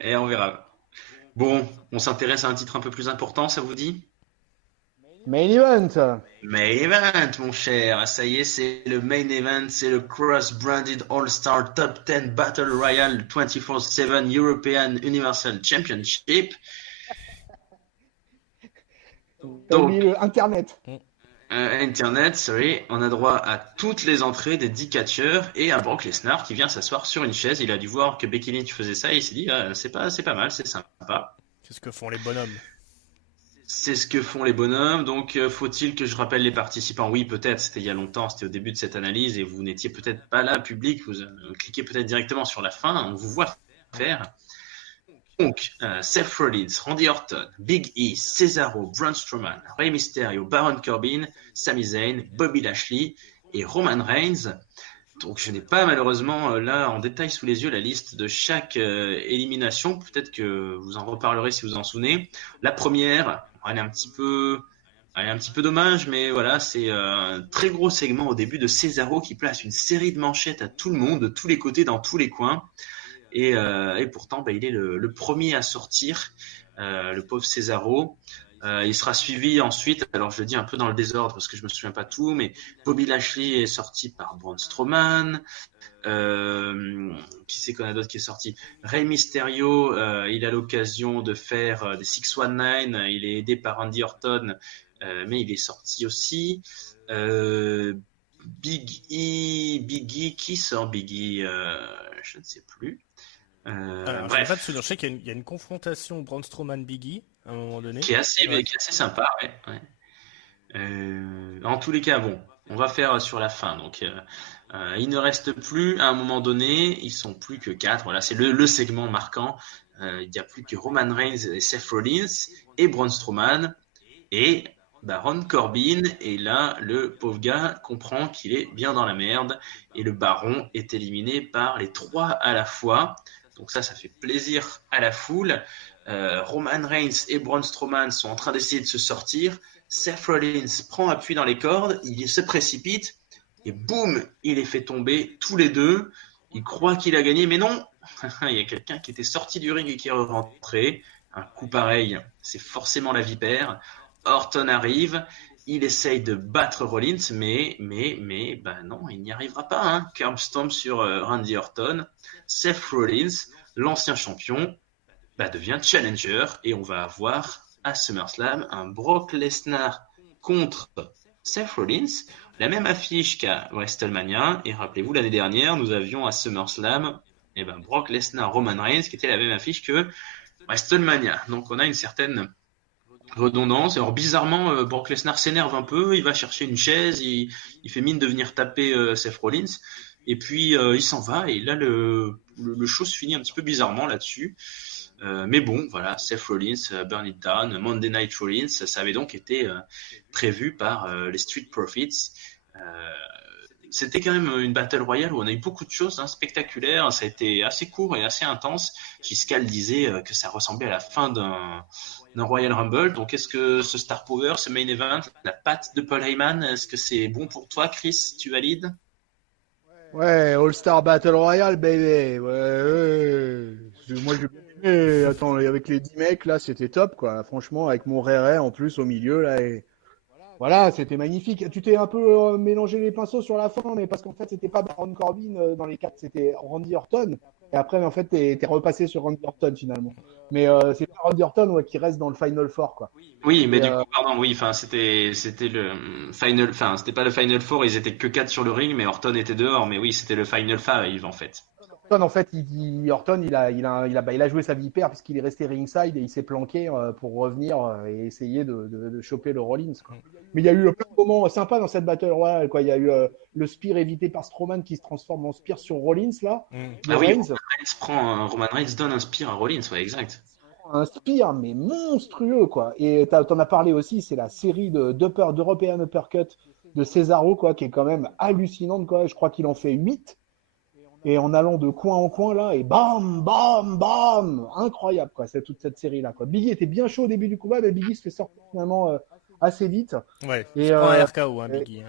et on verra. Bon, on s'intéresse à un titre un peu plus important, ça vous dit? Main event. Main event, mon cher. Ça y est, c'est le main event. C'est le cross-branded All-Star Top 10 Battle Royale 24/7 European Universal Championship. Donc, Internet. Internet, sorry. On a droit à toutes les entrées des 10 catcheurs et à Brock Lesnar qui vient s'asseoir sur une chaise. Il a dû voir que Becky Lynch faisait ça et il s'est dit c'est pas mal, c'est sympa. C'est ce que font les bonhommes. C'est ce que font les bonhommes. Donc, faut-il que je rappelle les participants? Oui, peut-être. C'était il y a longtemps. C'était au début de cette analyse et vous n'étiez peut-être pas là, public. Vous cliquez peut-être directement sur la fin. On vous voit faire. Donc, Seth Rollins, Randy Orton, Big E, Cesaro, Braun Strowman, Rey Mysterio, Baron Corbin, Sami Zayn, Bobby Lashley et Roman Reigns. Donc, je n'ai pas malheureusement là en détail sous les yeux la liste de chaque élimination. Peut-être que vous en reparlerez si vous en souvenez. La première, elle est un petit peu dommage, mais voilà, c'est un très gros segment au début de Cesaro qui place une série de manchettes à tout le monde, de tous les côtés, dans tous les coins. Et pourtant, il est le premier à sortir. le pauvre Cesaro. Il sera suivi ensuite, alors je le dis un peu dans le désordre parce que je me souviens pas tout, mais Bobby Lashley est sorti par Braun Strowman. Qui c'est qu'on a d'autre qui est sorti? Rey Mysterio, il a l'occasion de faire des 619, il est aidé par Randy Orton, mais il est sorti aussi. Big E, qui sort Big E? Je ne sais plus. Alors, je n'ai pas de souvenir. Je sais qu'il y a une confrontation Braun Strowman-Biggie à un moment donné. Qui est assez sympa, ouais. En tous les cas, bon, on va faire sur la fin. Donc, il ne reste plus, à un moment donné, ils sont plus que 4. Voilà, c'est le segment marquant. Il n'y a plus que Roman Reigns et Seth Rollins et Braun Strowman et Baron Corbin. Et là, le pauvre gars comprend qu'il est bien dans la merde. Et le Baron est éliminé par les 3 à la fois. Donc ça fait plaisir à la foule. Roman Reigns et Braun Strowman sont en train d'essayer de se sortir. Seth Rollins prend appui dans les cordes, il se précipite et boum, il les fait tomber tous les deux. Il croit qu'il a gagné, mais non. Il y a quelqu'un qui était sorti du ring et qui est rentré. Un coup pareil, c'est forcément la vipère. Orton arrive, il essaye de battre Rollins, mais non, il n'y arrivera pas. Hein. Curb Stomp sur Randy Orton. Seth Rollins, l'ancien champion, devient challenger et on va avoir à SummerSlam un Brock Lesnar contre Seth Rollins, la même affiche qu'à WrestleMania. Et rappelez-vous, l'année dernière, nous avions à SummerSlam Brock Lesnar, Roman Reigns, qui était la même affiche que WrestleMania. Donc on a une certaine redondance. Alors bizarrement, Brock Lesnar s'énerve un peu, il va chercher une chaise, il fait mine de venir taper Seth Rollins, et puis il s'en va, et là le show se finit un petit peu bizarrement là-dessus. Mais bon, voilà, Seth Rollins, Burn It Down, Monday Night Rollins, ça avait donc été prévu par les Street Profits. C'était quand même une Battle Royale où on a eu beaucoup de choses spectaculaires. Ça a été assez court et assez intense. Giscal disait que ça ressemblait à la fin d'un Royal Rumble. Donc, est-ce que ce Star Power, ce main event, la patte de Paul Heyman, est-ce que c'est bon pour toi, Chris? Tu valides? Ouais, All-Star Battle Royale, baby. Ouais. Moi, j'ai bien aimé. Attends, avec les 10 mecs, là, c'était top, quoi. Franchement, avec mon Réré en plus au milieu, là. Et... Voilà, c'était magnifique. Tu t'es un peu mélangé les pinceaux sur la fin, mais parce qu'en fait, c'était pas Baron Corbin dans les 4, c'était Randy Orton. Et après, en fait, t'es repassé sur Randy Orton finalement. Mais c'est pas Randy Orton qui reste dans le Final Four, quoi. Oui, mais du coup, pardon, oui, enfin, c'était le Final, enfin, c'était pas le Final Four, ils étaient que 4 sur le ring, mais Orton était dehors, mais oui, c'était le Final Five, en fait. Orton, en fait, Orton, il a joué sa vipère parce qu'il est resté ringside et il s'est planqué pour revenir et essayer de choper le Rollins, quoi. Mais il y a eu plein de moments sympas dans cette Battle Royale, quoi. Il y a eu le spear évité par Strowman qui se transforme en spear sur Rollins, là. Ah oui, Roman Reigns donne un spear à Rollins, ouais, exact. Un spear, mais monstrueux, quoi. Et t'en as parlé aussi, c'est la série d'European Uppercut de Cesaro, quoi, qui est quand même hallucinante, quoi. Je crois qu'il en fait 8. Et en allant de coin en coin, là, et bam, bam, bam, incroyable, quoi, c'est toute cette série-là, quoi. Biggie était bien chaud au début du combat, mais Biggie se fait sortir finalement assez vite. Ouais, c'est pas un RKO, Biggie.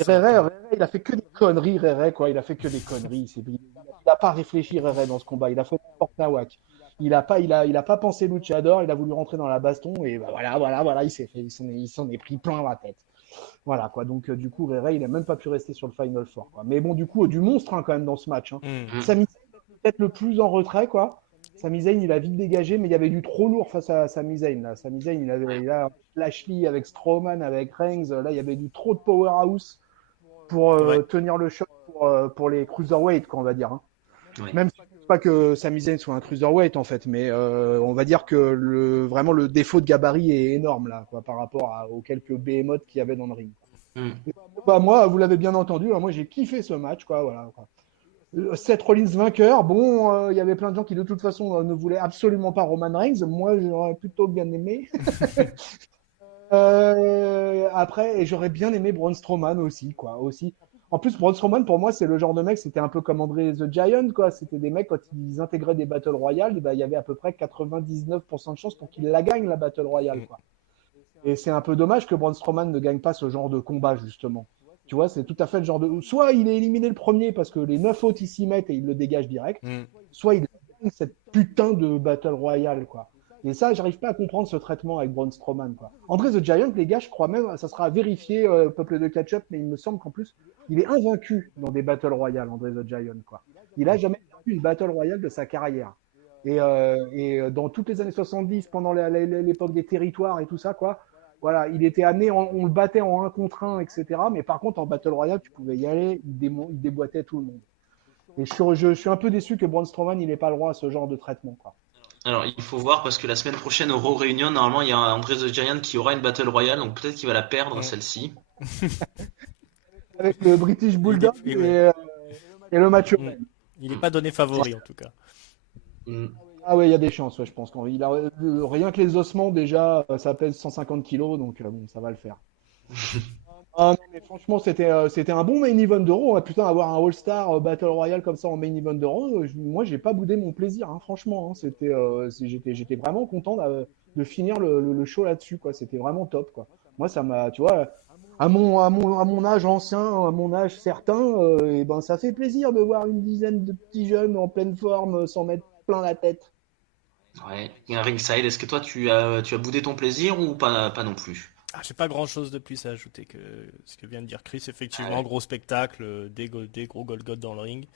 Réré, il a fait que des conneries, Réré, quoi. Il a fait que des conneries. Il n'a pas réfléchi, Réré, dans ce combat. Il a fait n'importe nawak. Il a pas pensé Luchador. Il a voulu rentrer dans la baston et voilà, il s'en est pris plein la tête. Voilà, quoi. Donc, du coup, Réré, il n'a même pas pu rester sur le Final Four, quoi. Mais bon, du coup, du monstre, quand même, dans ce match. Sami Zayn, peut-être le plus en retrait, quoi. Sami Zayn, il a vite dégagé, mais il y avait du trop lourd face à Sami Zayn, là. Sami Zayn, il a Lashley avec Strowman, avec Reigns. Là, il y avait du trop de powerhouse pour tenir le choc pour les cruiserweight, quoi, on va dire. Ouais. Même si je ne pense pas que Sami Zayn soit un cruiserweight, en fait, mais on va dire que vraiment le défaut de gabarit est énorme, là, quoi, par rapport aux quelques behemoths qu'il y avait dans le ring. Moi, vous l'avez bien entendu, moi, j'ai kiffé ce match, quoi, voilà, quoi. Seth Rollins vainqueur. Bon, il y avait plein de gens qui de toute façon ne voulaient absolument pas Roman Reigns. Moi, j'aurais plutôt bien aimé. Après, j'aurais bien aimé Braun Strowman aussi, quoi. Aussi. En plus, Braun Strowman, pour moi, c'est le genre de mec, c'était un peu comme André the Giant, quoi. C'était des mecs, quand ils intégraient des Battle Royale, il y avait à peu près 99% de chances pour qu'il la gagne, la Battle Royale, quoi. Et c'est un peu dommage que Braun Strowman ne gagne pas ce genre de combat, justement. Tu vois, c'est tout à fait le genre de... Soit il est éliminé le premier parce que les 9 autres, ils s'y mettent et ils le dégagent direct, soit il gagne cette putain de Battle Royale, quoi. Et ça, j'arrive pas à comprendre ce traitement avec Braun Strowman, quoi. André the Giant, les gars, je crois même, ça sera à vérifier, peuple de catch-up, mais il me semble qu'en plus, il est invaincu dans des Battle Royale, André the Giant, quoi. Il a jamais perdu une Battle Royale de sa carrière. Et dans toutes les années 70, pendant l'époque des territoires et tout ça, quoi, voilà, il était amené, on le battait en 1 contre 1, etc. Mais par contre, en Battle Royale, tu pouvais y aller, il déboîtait tout le monde. Et je suis un peu déçu que Braun Strowman, il n'ait pas le droit à ce genre de traitement, quoi. Alors, il faut voir parce que la semaine prochaine au Raw Reunion, normalement, il y a André the Giant qui aura une Battle Royale, donc peut-être qu'il va la perdre, celle-ci. Avec le British Bulldog et le Macho Man. Il n'est pas donné favori en tout cas. Ah ouais, il y a des chances, ouais, je pense. Rien que les ossements, déjà, ça pèse 150 kilos, donc bon, ça va le faire. Ah non, mais franchement, c'était un bon main event d'Euro, hein. Putain, avoir un All-Star Battle Royale comme ça en main event d'Euro, moi, j'ai pas boudé mon plaisir, hein, franchement. Hein. J'étais vraiment content de finir le show là-dessus, quoi. C'était vraiment top, quoi. Moi, ça m'a, tu vois, à mon âge ancien, à mon âge certain, et ben, ça fait plaisir de voir une dizaine de petits jeunes en pleine forme, s'en mettre plein la tête. Ouais. Un ringside, est-ce que toi tu as boudé ton plaisir ou pas non plus? J'ai pas grand chose de plus à ajouter que ce que vient de dire Chris. Effectivement, Ouais. gros spectacle, des gros Golgoth dans le ring.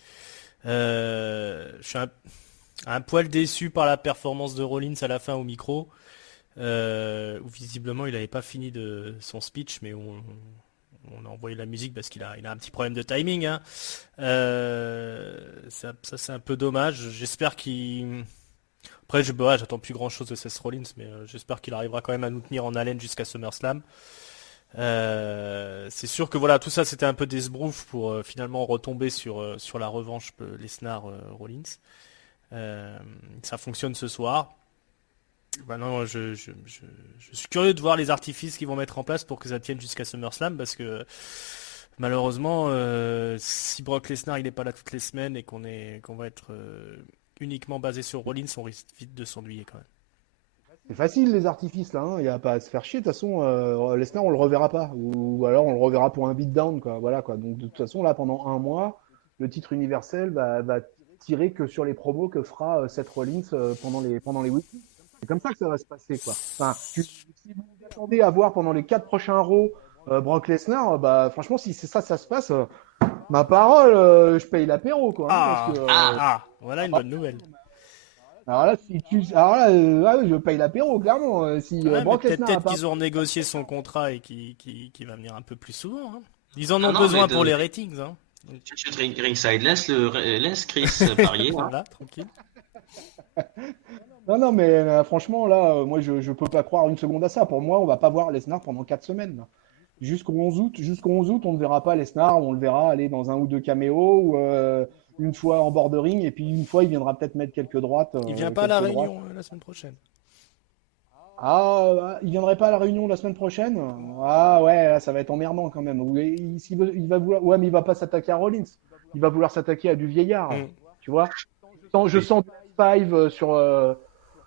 Je suis un poil déçu par la performance de Rollins à la fin au micro, où visiblement il n'avait pas fini de son speech, mais on a envoyé la musique parce il a un petit problème de timing. Hein. Ça c'est un peu dommage. J'espère qu'il... Après, j'attends plus grand chose de Seth Rollins, mais j'espère qu'il arrivera quand même à nous tenir en haleine jusqu'à SummerSlam. C'est sûr que voilà, tout ça c'était un peu des sbroufs pour finalement retomber sur la revanche Lesnar-Rollins. Ça fonctionne ce soir. Maintenant, je suis curieux de voir les artifices qu'ils vont mettre en place pour que ça tienne jusqu'à SummerSlam, parce que malheureusement, si Brock Lesnar il n'est pas là toutes les semaines et qu'on va être uniquement basé sur Rollins, on risque vite de s'ennuyer quand même. C'est facile les artifices là, hein. Il n'y a pas à se faire chier. De toute façon, Lesnar on le reverra pas, ou alors on le reverra pour un beatdown, quoi. Voilà quoi. Donc de toute façon là pendant un mois, le titre universel va tirer que sur les promos que fera Seth Rollins pendant les week-ends. C'est comme ça que ça va se passer, quoi. Enfin, si vous vous attendez à voir pendant les 4 prochains Raw Brock Lesnar, bah franchement si c'est ça se passe, ma parole, je paye l'apéro, quoi. Hein, parce que, Voilà une bonne nouvelle. alors là, je paye l'apéro, clairement. Si Ouais, mais Brock Lesnar peut-être apparaît. qu'ils ont négocié son contrat et qui va venir un peu plus souvent. Hein. Ils en ont Non, besoin mais pour les ratings. Hein. ringside, laisse Chris parier. Hein. Voilà, tranquille. Non, mais franchement, là, moi, je peux pas croire une seconde à ça. Pour moi, on va pas voir Lesnar pendant 4 semaines. Là. Jusqu'au 11 août, on ne verra pas Lesnar. On le verra aller dans un ou deux caméos ou une fois en bordering. Et puis une fois, il viendra peut-être mettre quelques droites. Il vient pas à la Réunion la semaine prochaine. Ah, il viendrait pas à la Réunion la semaine prochaine? Ah ouais, là, ça va être emmerdant quand même. Il va vouloir... Ouais, mais il va pas s'attaquer à Rollins. Il va vouloir s'attaquer à du vieillard. Tu vois? Je sens du F5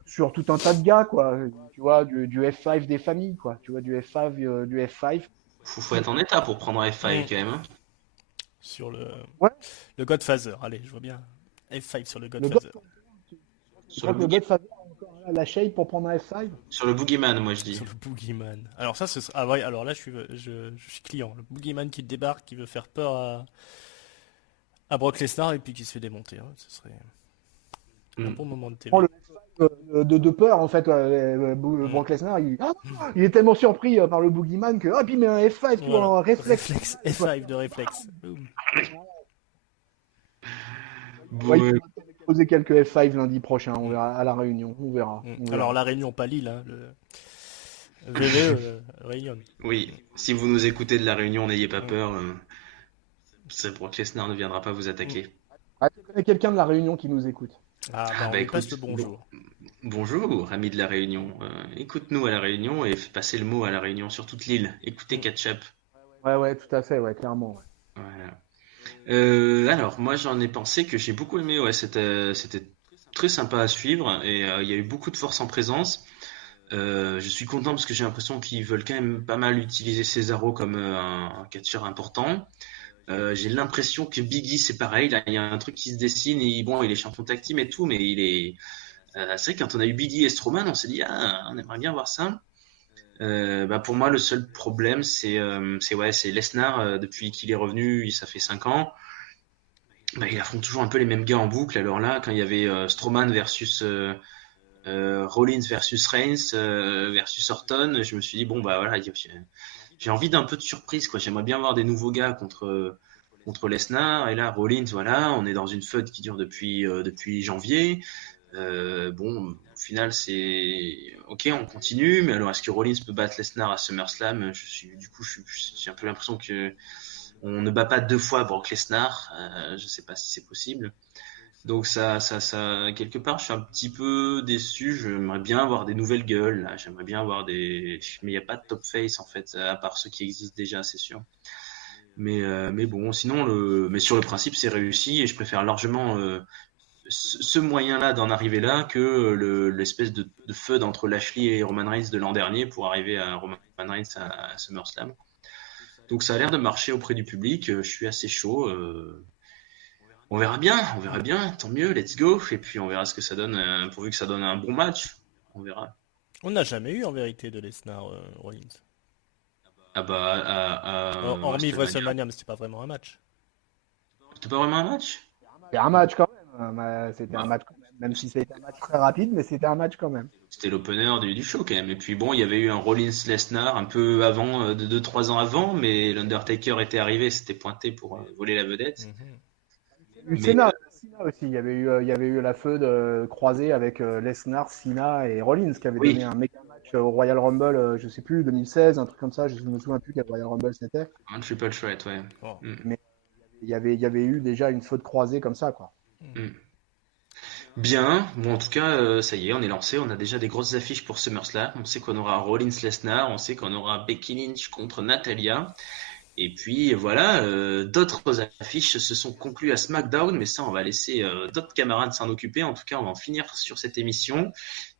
sur tout un tas de gars, quoi. Tu vois, du F5 des familles, quoi. Tu vois, du F5, du F5. Faut être en état pour prendre un F5 quand même. Hein. Sur Ouais. le Godfather, allez, je vois bien. F5 sur le Le Godfather. Tu crois que le Godfather a encore la shape pour prendre un F5? Sur le Boogeyman, moi je dis. Sur le Boogeyman. Alors ça, ah ouais, alors là, je suis client. Le Boogeyman qui débarque, qui veut faire peur à Brock Lesnar et puis qui se fait démonter. Hein. Ce serait un bon moment de TV. De peur, en fait. Brock Lesnar, il est tellement surpris par le Boogeyman que, puis il met un F5, tu vois, un réflexe. F5 de réflexe. Boom. Ouais, il faudra poser quelques F5 lundi prochain, on verra à la Réunion, on verra. Alors la Réunion, pas Lille, hein, le VVE Réunion. Oui, si vous nous écoutez de la Réunion, n'ayez pas peur. Brock Lesnar ne viendra pas vous attaquer. Tu connais quelqu'un de la Réunion qui nous écoute? On lui passe le bonjour. Bonjour, amis de la Réunion. Écoute-nous à la Réunion et fais passer le mot à la Réunion sur toute l'île. Écoutez Catch-up. Ouais, tout à fait, ouais, clairement. Ouais. Voilà. Alors, moi, j'en ai pensé que j'ai beaucoup aimé. Ouais, c'était très sympa à suivre et il y a eu beaucoup de force en présence. Je suis content parce que j'ai l'impression qu'ils veulent quand même pas mal utiliser Cesaro comme un catcheur important. J'ai l'impression que Biggie c'est pareil. Là, il y a un truc qui se dessine. Et bon, il est champion tag team et tout, mais il est C'est vrai que quand on a eu Biggie et Strowman, on s'est dit on aimerait bien voir ça. Pour moi, le seul problème, c'est Lesnar. Depuis qu'il est revenu, ça fait 5 ans. Il affronte toujours un peu les mêmes gars en boucle. Alors là, quand il y avait Strowman versus Rollins versus Reigns versus Orton, je me suis dit voilà, j'ai envie d'un peu de surprise, quoi. J'aimerais bien voir des nouveaux gars contre Lesnar. Et là, Rollins, voilà, on est dans une feud qui dure depuis janvier. Au final, c'est ok, on continue, mais alors est-ce que Rollins peut battre Lesnar à SummerSlam? J'ai un peu l'impression que on ne bat pas 2 fois Brock Lesnar. Je sais pas si c'est possible. Donc ça, quelque part, je suis un petit peu déçu. J'aimerais bien avoir des nouvelles gueules, là. J'aimerais bien avoir mais il n'y a pas de top face en fait, à part ceux qui existent déjà, c'est sûr. Mais bon, sinon, mais sur le principe, c'est réussi et je préfère largement ce moyen-là d'en arriver là que l'espèce de feud entre Lashley et Roman Reigns de l'an dernier pour arriver à Roman Reigns à SummerSlam. Donc ça a l'air de marcher auprès du public. Je suis assez chaud. On verra bien, tant mieux, let's go. Et puis on verra ce que ça donne, pourvu que ça donne un bon match. On verra. On n'a jamais eu en vérité de Lesnar Rollins. Hormis WrestleMania, mais c'était pas vraiment un match. C'était pas vraiment un match? C'était un match quand même. C'était un match quand même. Même si c'était un match très rapide, mais c'était un match quand même. C'était l'opener du show quand même. Et puis bon, il y avait eu un Rollins-Lesnar un peu avant, 2-3 ans avant, mais l'Undertaker était arrivé, c'était pointé pour voler la vedette. Cena aussi, il y avait eu la feud croisée avec Lesnar, Cena et Rollins qui avait donné un méga match au Royal Rumble, je sais plus, 2016, un truc comme ça, je me souviens plus quel Royal Rumble c'était. Un triple threat, ouais. Mais il y avait eu déjà une feud croisée comme ça, quoi. Bien, bon en tout cas, ça y est, on est lancé, on a déjà des grosses affiches pour SummerSlam, on sait qu'on aura Rollins-Lesnar, on sait qu'on aura Becky Lynch contre Natalya. Et puis voilà, d'autres affiches se sont conclues à SmackDown, mais ça on va laisser d'autres camarades s'en occuper. En tout cas, on va en finir sur cette émission.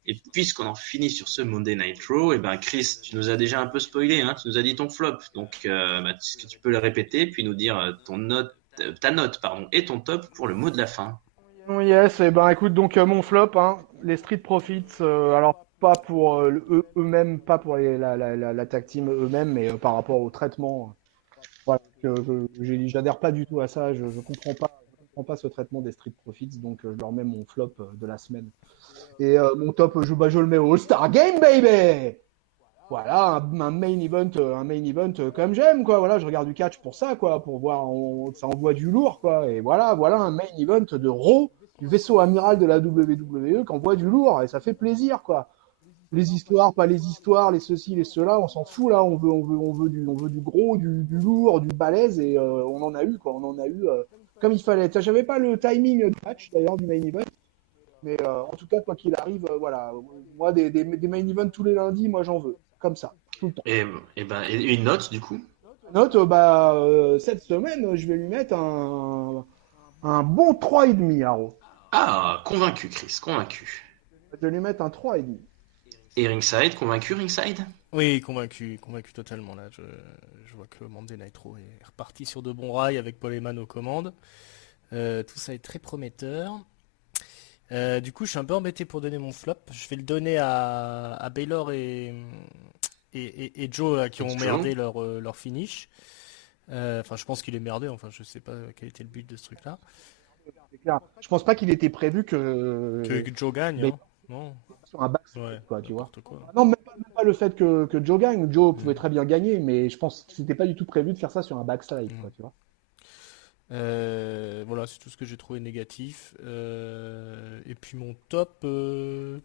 Et puisqu'on en finit sur ce Monday Night Raw, Chris, tu nous as déjà un peu spoilé, hein, tu nous as dit ton flop. Donc est-ce que tu peux le répéter, puis nous dire ta note et ton top pour le mot de la fin. Yes, écoute, donc mon flop, les Street Profits, alors pas pour eux-mêmes, pas pour la tag team eux-mêmes, mais par rapport au traitement. Voilà, j'adhère pas du tout à ça, je comprends pas ce traitement des Street Profits, donc je leur mets mon flop de la semaine. Et mon top, je le mets au All-Star Game, baby! Voilà, un main event comme j'aime, quoi. Voilà, je regarde du catch pour ça, quoi, pour voir, ça envoie du lourd, quoi. Et voilà un main event de Raw, du vaisseau amiral de la WWE, qui envoie du lourd, et ça fait plaisir, quoi. Les histoires, pas les histoires, les ceci, les cela, on s'en fout là, on veut du gros, du lourd, du balèze, et on en a eu, quoi. On en a eu comme il fallait. J'avais pas le timing du match, d'ailleurs, du main event, mais en tout cas, quoi qu'il arrive, voilà. Moi, des main events tous les lundis, moi j'en veux. Comme ça, tout le temps. Et une note du coup? Note, cette semaine, je vais lui mettre un bon 3,5, Haro. Ah, convaincu, Chris, convaincu. Je vais lui mettre un 3,5. Et Ringside, convaincu, Ringside? Oui, convaincu totalement. Là, je vois que Monday Night Raw est reparti sur de bons rails avec Paul Heyman aux commandes. Tout ça est très prometteur. Du coup, je suis un peu embêté pour donner mon flop. Je vais le donner à Baylor et Joe qui ont merdé leur finish. Enfin, je pense qu'il est merdé. Enfin, je sais pas quel était le but de ce truc-là. Je pense pas qu'il était prévu que Joe gagne. Hein. Non. Sur un backslide, quoi, tu vois. Quoi. Non, même pas le fait que Joe gagne. Joe pouvait très bien gagner, mais je pense que c'était pas du tout prévu de faire ça sur un backslide, quoi, tu vois. Voilà, c'est tout ce que j'ai trouvé négatif. Et puis mon top, le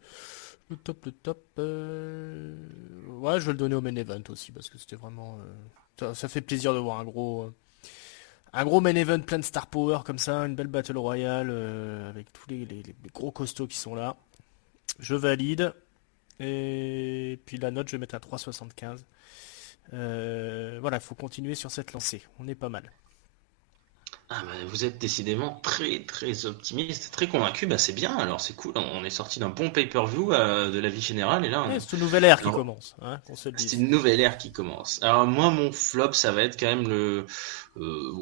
top. Ouais, je vais le donner au main event aussi parce que c'était vraiment. Ça fait plaisir de voir un gros main event plein de star power comme ça, une belle battle royale avec tous les gros costauds qui sont là. Je valide. Et puis la note, je vais mettre à 3,75. Voilà, il faut continuer sur cette lancée. On est pas mal. Ah vous êtes décidément très très optimiste, très convaincu, c'est bien, alors c'est cool, on est sorti d'un bon pay-per-view de la vie générale et là... c'est une nouvelle ère qui commence, c'est une nouvelle ère qui commence. Alors moi mon flop ça va être quand même le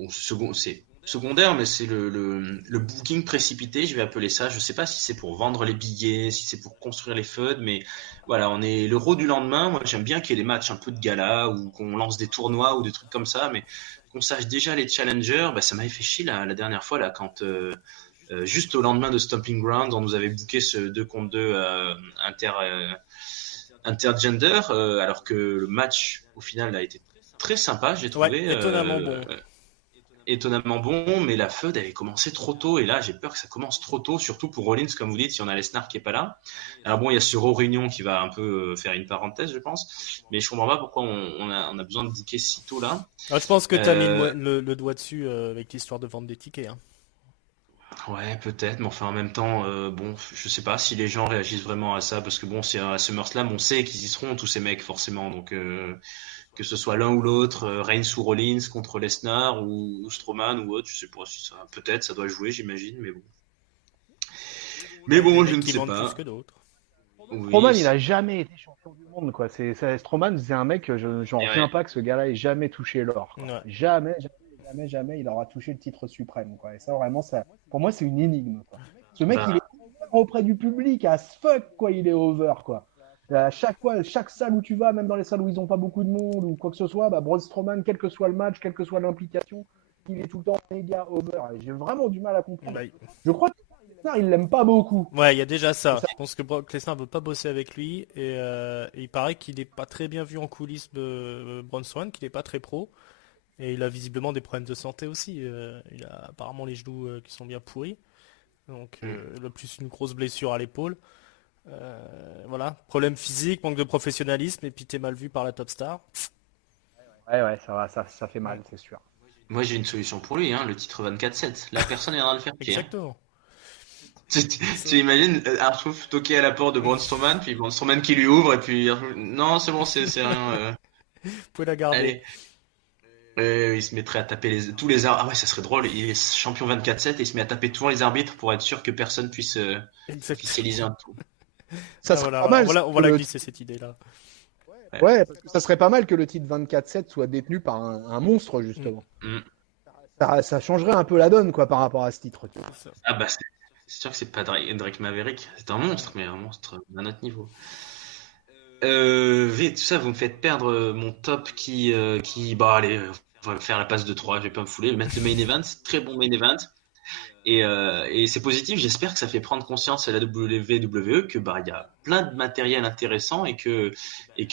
second, c'est secondaire, mais c'est le booking précipité, je vais appeler ça. Je sais pas si c'est pour vendre les billets, si c'est pour construire les feuds, mais voilà, on est l'Euro du lendemain. Moi, j'aime bien qu'il y ait des matchs un peu de gala ou qu'on lance des tournois ou des trucs comme ça, mais qu'on sache déjà les challengers. Bah, ça m'avait fait chier la dernière fois là quand juste au lendemain de Stomping Ground, on nous avait booké ce 2 contre 2 intergender, alors que le match au final a été très sympa, j'ai Ouais, trouvé. étonnamment bon. Étonnamment bon, mais la feud avait commencé trop tôt, et là j'ai peur que ça commence trop tôt, surtout pour Rollins, comme vous dites, si on a Lesnar qui est pas là. Alors bon, il y a ce Raw Réunion qui va un peu faire une parenthèse, je pense, mais je comprends pas pourquoi on a besoin de booker si tôt là. Ah, je pense que tu as mis Euh, le doigt dessus avec l'histoire de vendre des tickets, hein. ouais, peut-être, mais enfin en même temps, bon, je sais pas si les gens réagissent vraiment à ça, parce que bon, c'est à SummerSlam, on sait qu'ils y seront tous ces mecs forcément, donc que ce soit l'un ou l'autre, Reigns ou Rollins contre Lesnar ou Strowman ou autre, je sais pas si ça, peut-être, ça doit jouer, j'imagine, mais bon. Il y Mais a des bon, je mecs ne qui sais vendent plus pas. que d'autres. Oui, Strowman, il a jamais été champion du monde, quoi. Strowman, c'est un mec, j'en ouais, reviens pas que ce gars-là ait jamais touché l'or, quoi. Ouais. Jamais, jamais, jamais, jamais, il aura touché le titre suprême, quoi. Et ça, vraiment, ça, pour moi, c'est une énigme, quoi. Ce mec, il est bah, auprès du public, as fuck, quoi. Il est over, quoi. À chaque fois, chaque salle où tu vas, même dans les salles où ils ont pas beaucoup de monde ou quoi que ce soit, bah, Braun Strowman, quel que soit le match, quelle que soit l'implication, il est tout le temps méga over. Et j'ai vraiment du mal à comprendre. Bah, Je crois que il l'aime pas beaucoup. ouais, il y a déjà Et ça. ça, Je pense que Brock Lesnar veut pas bosser avec lui et il paraît qu'il est pas très bien vu en coulisses de Braun Strowman, qu'il est pas très pro et il a visiblement des problèmes de santé aussi. Il a apparemment les genoux qui sont bien pourris, donc le plus une grosse blessure à l'épaule. Voilà, problème physique, manque de professionnalisme et puis t'es mal vu par la top star. ouais, ouais, ça fait Mm. mal, c'est sûr. moi j'ai une solution pour lui, hein, le titre 24/7. La personne viendra le faire pied. Hein. Exactement. Tu imagines R-Truth toquer à la porte de Braun Strowman, puis Braun Strowman qui lui ouvre, et puis non, c'est bon, c'est rien. Vous pouvez la garder. Allez. Il se mettrait à taper tous les arbitres. Ah ouais, ça serait drôle. Il est champion 24/7 et il se met à taper tous les arbitres pour être sûr que personne puisse officialiser Exactement. un tout. Ça Ah, serait voilà, pas voilà, mal on que va la le glisser cette idée-là. Ouais. ouais, parce que ça serait pas mal que le titre 24/7 soit détenu par un monstre Mm. justement. Mm. Ça changerait un peu la donne quoi par rapport à ce titre. Tu vois. C'est ça. Ah bah c'est sûr que c'est pas Drake Maverick. C'est un monstre, mais un monstre d'un autre niveau. Vite, tout ça, vous me faites perdre mon top qui, bah allez, on va faire la passe de 3, je vais pas me fouler, mettre le main event, très bon main event. Et c'est positif, j'espère que ça fait prendre conscience à la WWE que bah il y a plein de matériel intéressant et que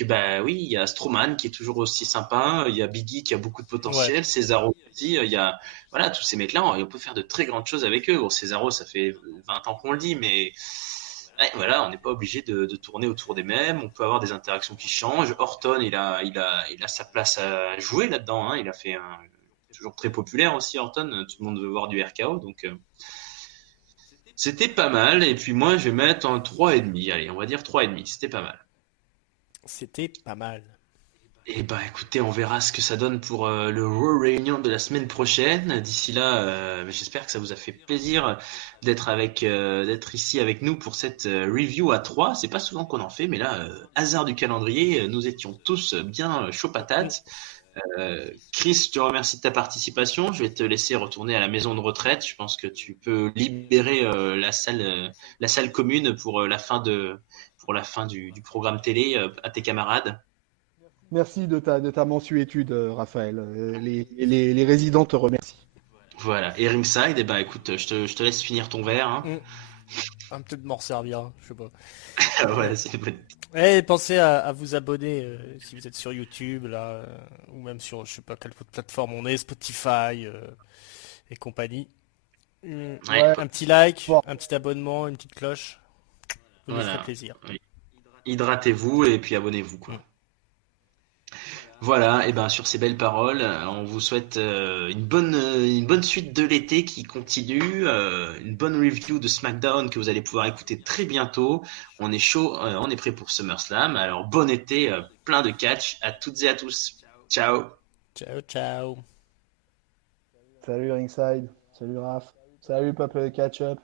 bah oui, il y a Strowman qui est toujours aussi sympa, il y a Biggie qui a beaucoup de Ouais. potentiel, Cesaro aussi, il y a voilà, tous ces mecs-là, on peut faire de très grandes choses avec eux. Bon, Cesaro, ça fait 20 ans qu'on le dit, mais ouais, voilà, on n'est pas obligé de tourner autour des mêmes. On peut avoir des interactions qui changent. Orton, il a sa place à jouer là-dedans. Hein. Il a fait toujours très populaire aussi, Orton. Tout le monde veut voir du RKO, donc c'était pas mal. Et puis moi, je vais mettre un 3,5. Allez, on va dire 3,5. C'était pas mal. C'était pas mal. Et bah écoutez, on verra ce que ça donne pour le Raw Réunion de la semaine prochaine. D'ici là, j'espère que ça vous a fait plaisir d'être ici avec nous pour cette review à 3. C'est pas souvent qu'on en fait, mais là, hasard du calendrier, nous étions tous bien chaud Mm. patate. Chris, je te remercie de ta participation. Je vais te laisser retourner à la maison de retraite. Je pense que tu peux libérer la salle commune pour la fin du programme télé à tes camarades. Merci de ta mensuétude, Raphaël. Les résidents te remercient. Voilà, et ringside, et bah écoute, je te laisse finir ton verre. Hein. Mm. Ah, peut-être m'en servir, hein, je sais pas. Ouais, c'est bon. Et pensez à vous abonner si vous êtes sur YouTube là, ou même sur je sais pas quelle autre plateforme on est, Spotify et compagnie. Ouais, Ouais. Un petit like, Bon. un petit abonnement, une petite cloche, vous nous ferez voilà. plaisir. Oui. Hydratez-vous et puis abonnez-vous, quoi. Mm. Voilà, et ben sur ces belles paroles, on vous souhaite une bonne suite de l'été qui continue, une bonne review de SmackDown que vous allez pouvoir écouter très bientôt. On est chaud, on est prêt pour SummerSlam. Alors bon été, plein de catch à toutes et à tous. Ciao. Ciao, ciao. Salut Ringside. Salut Raph. Salut Peuple Catch Up.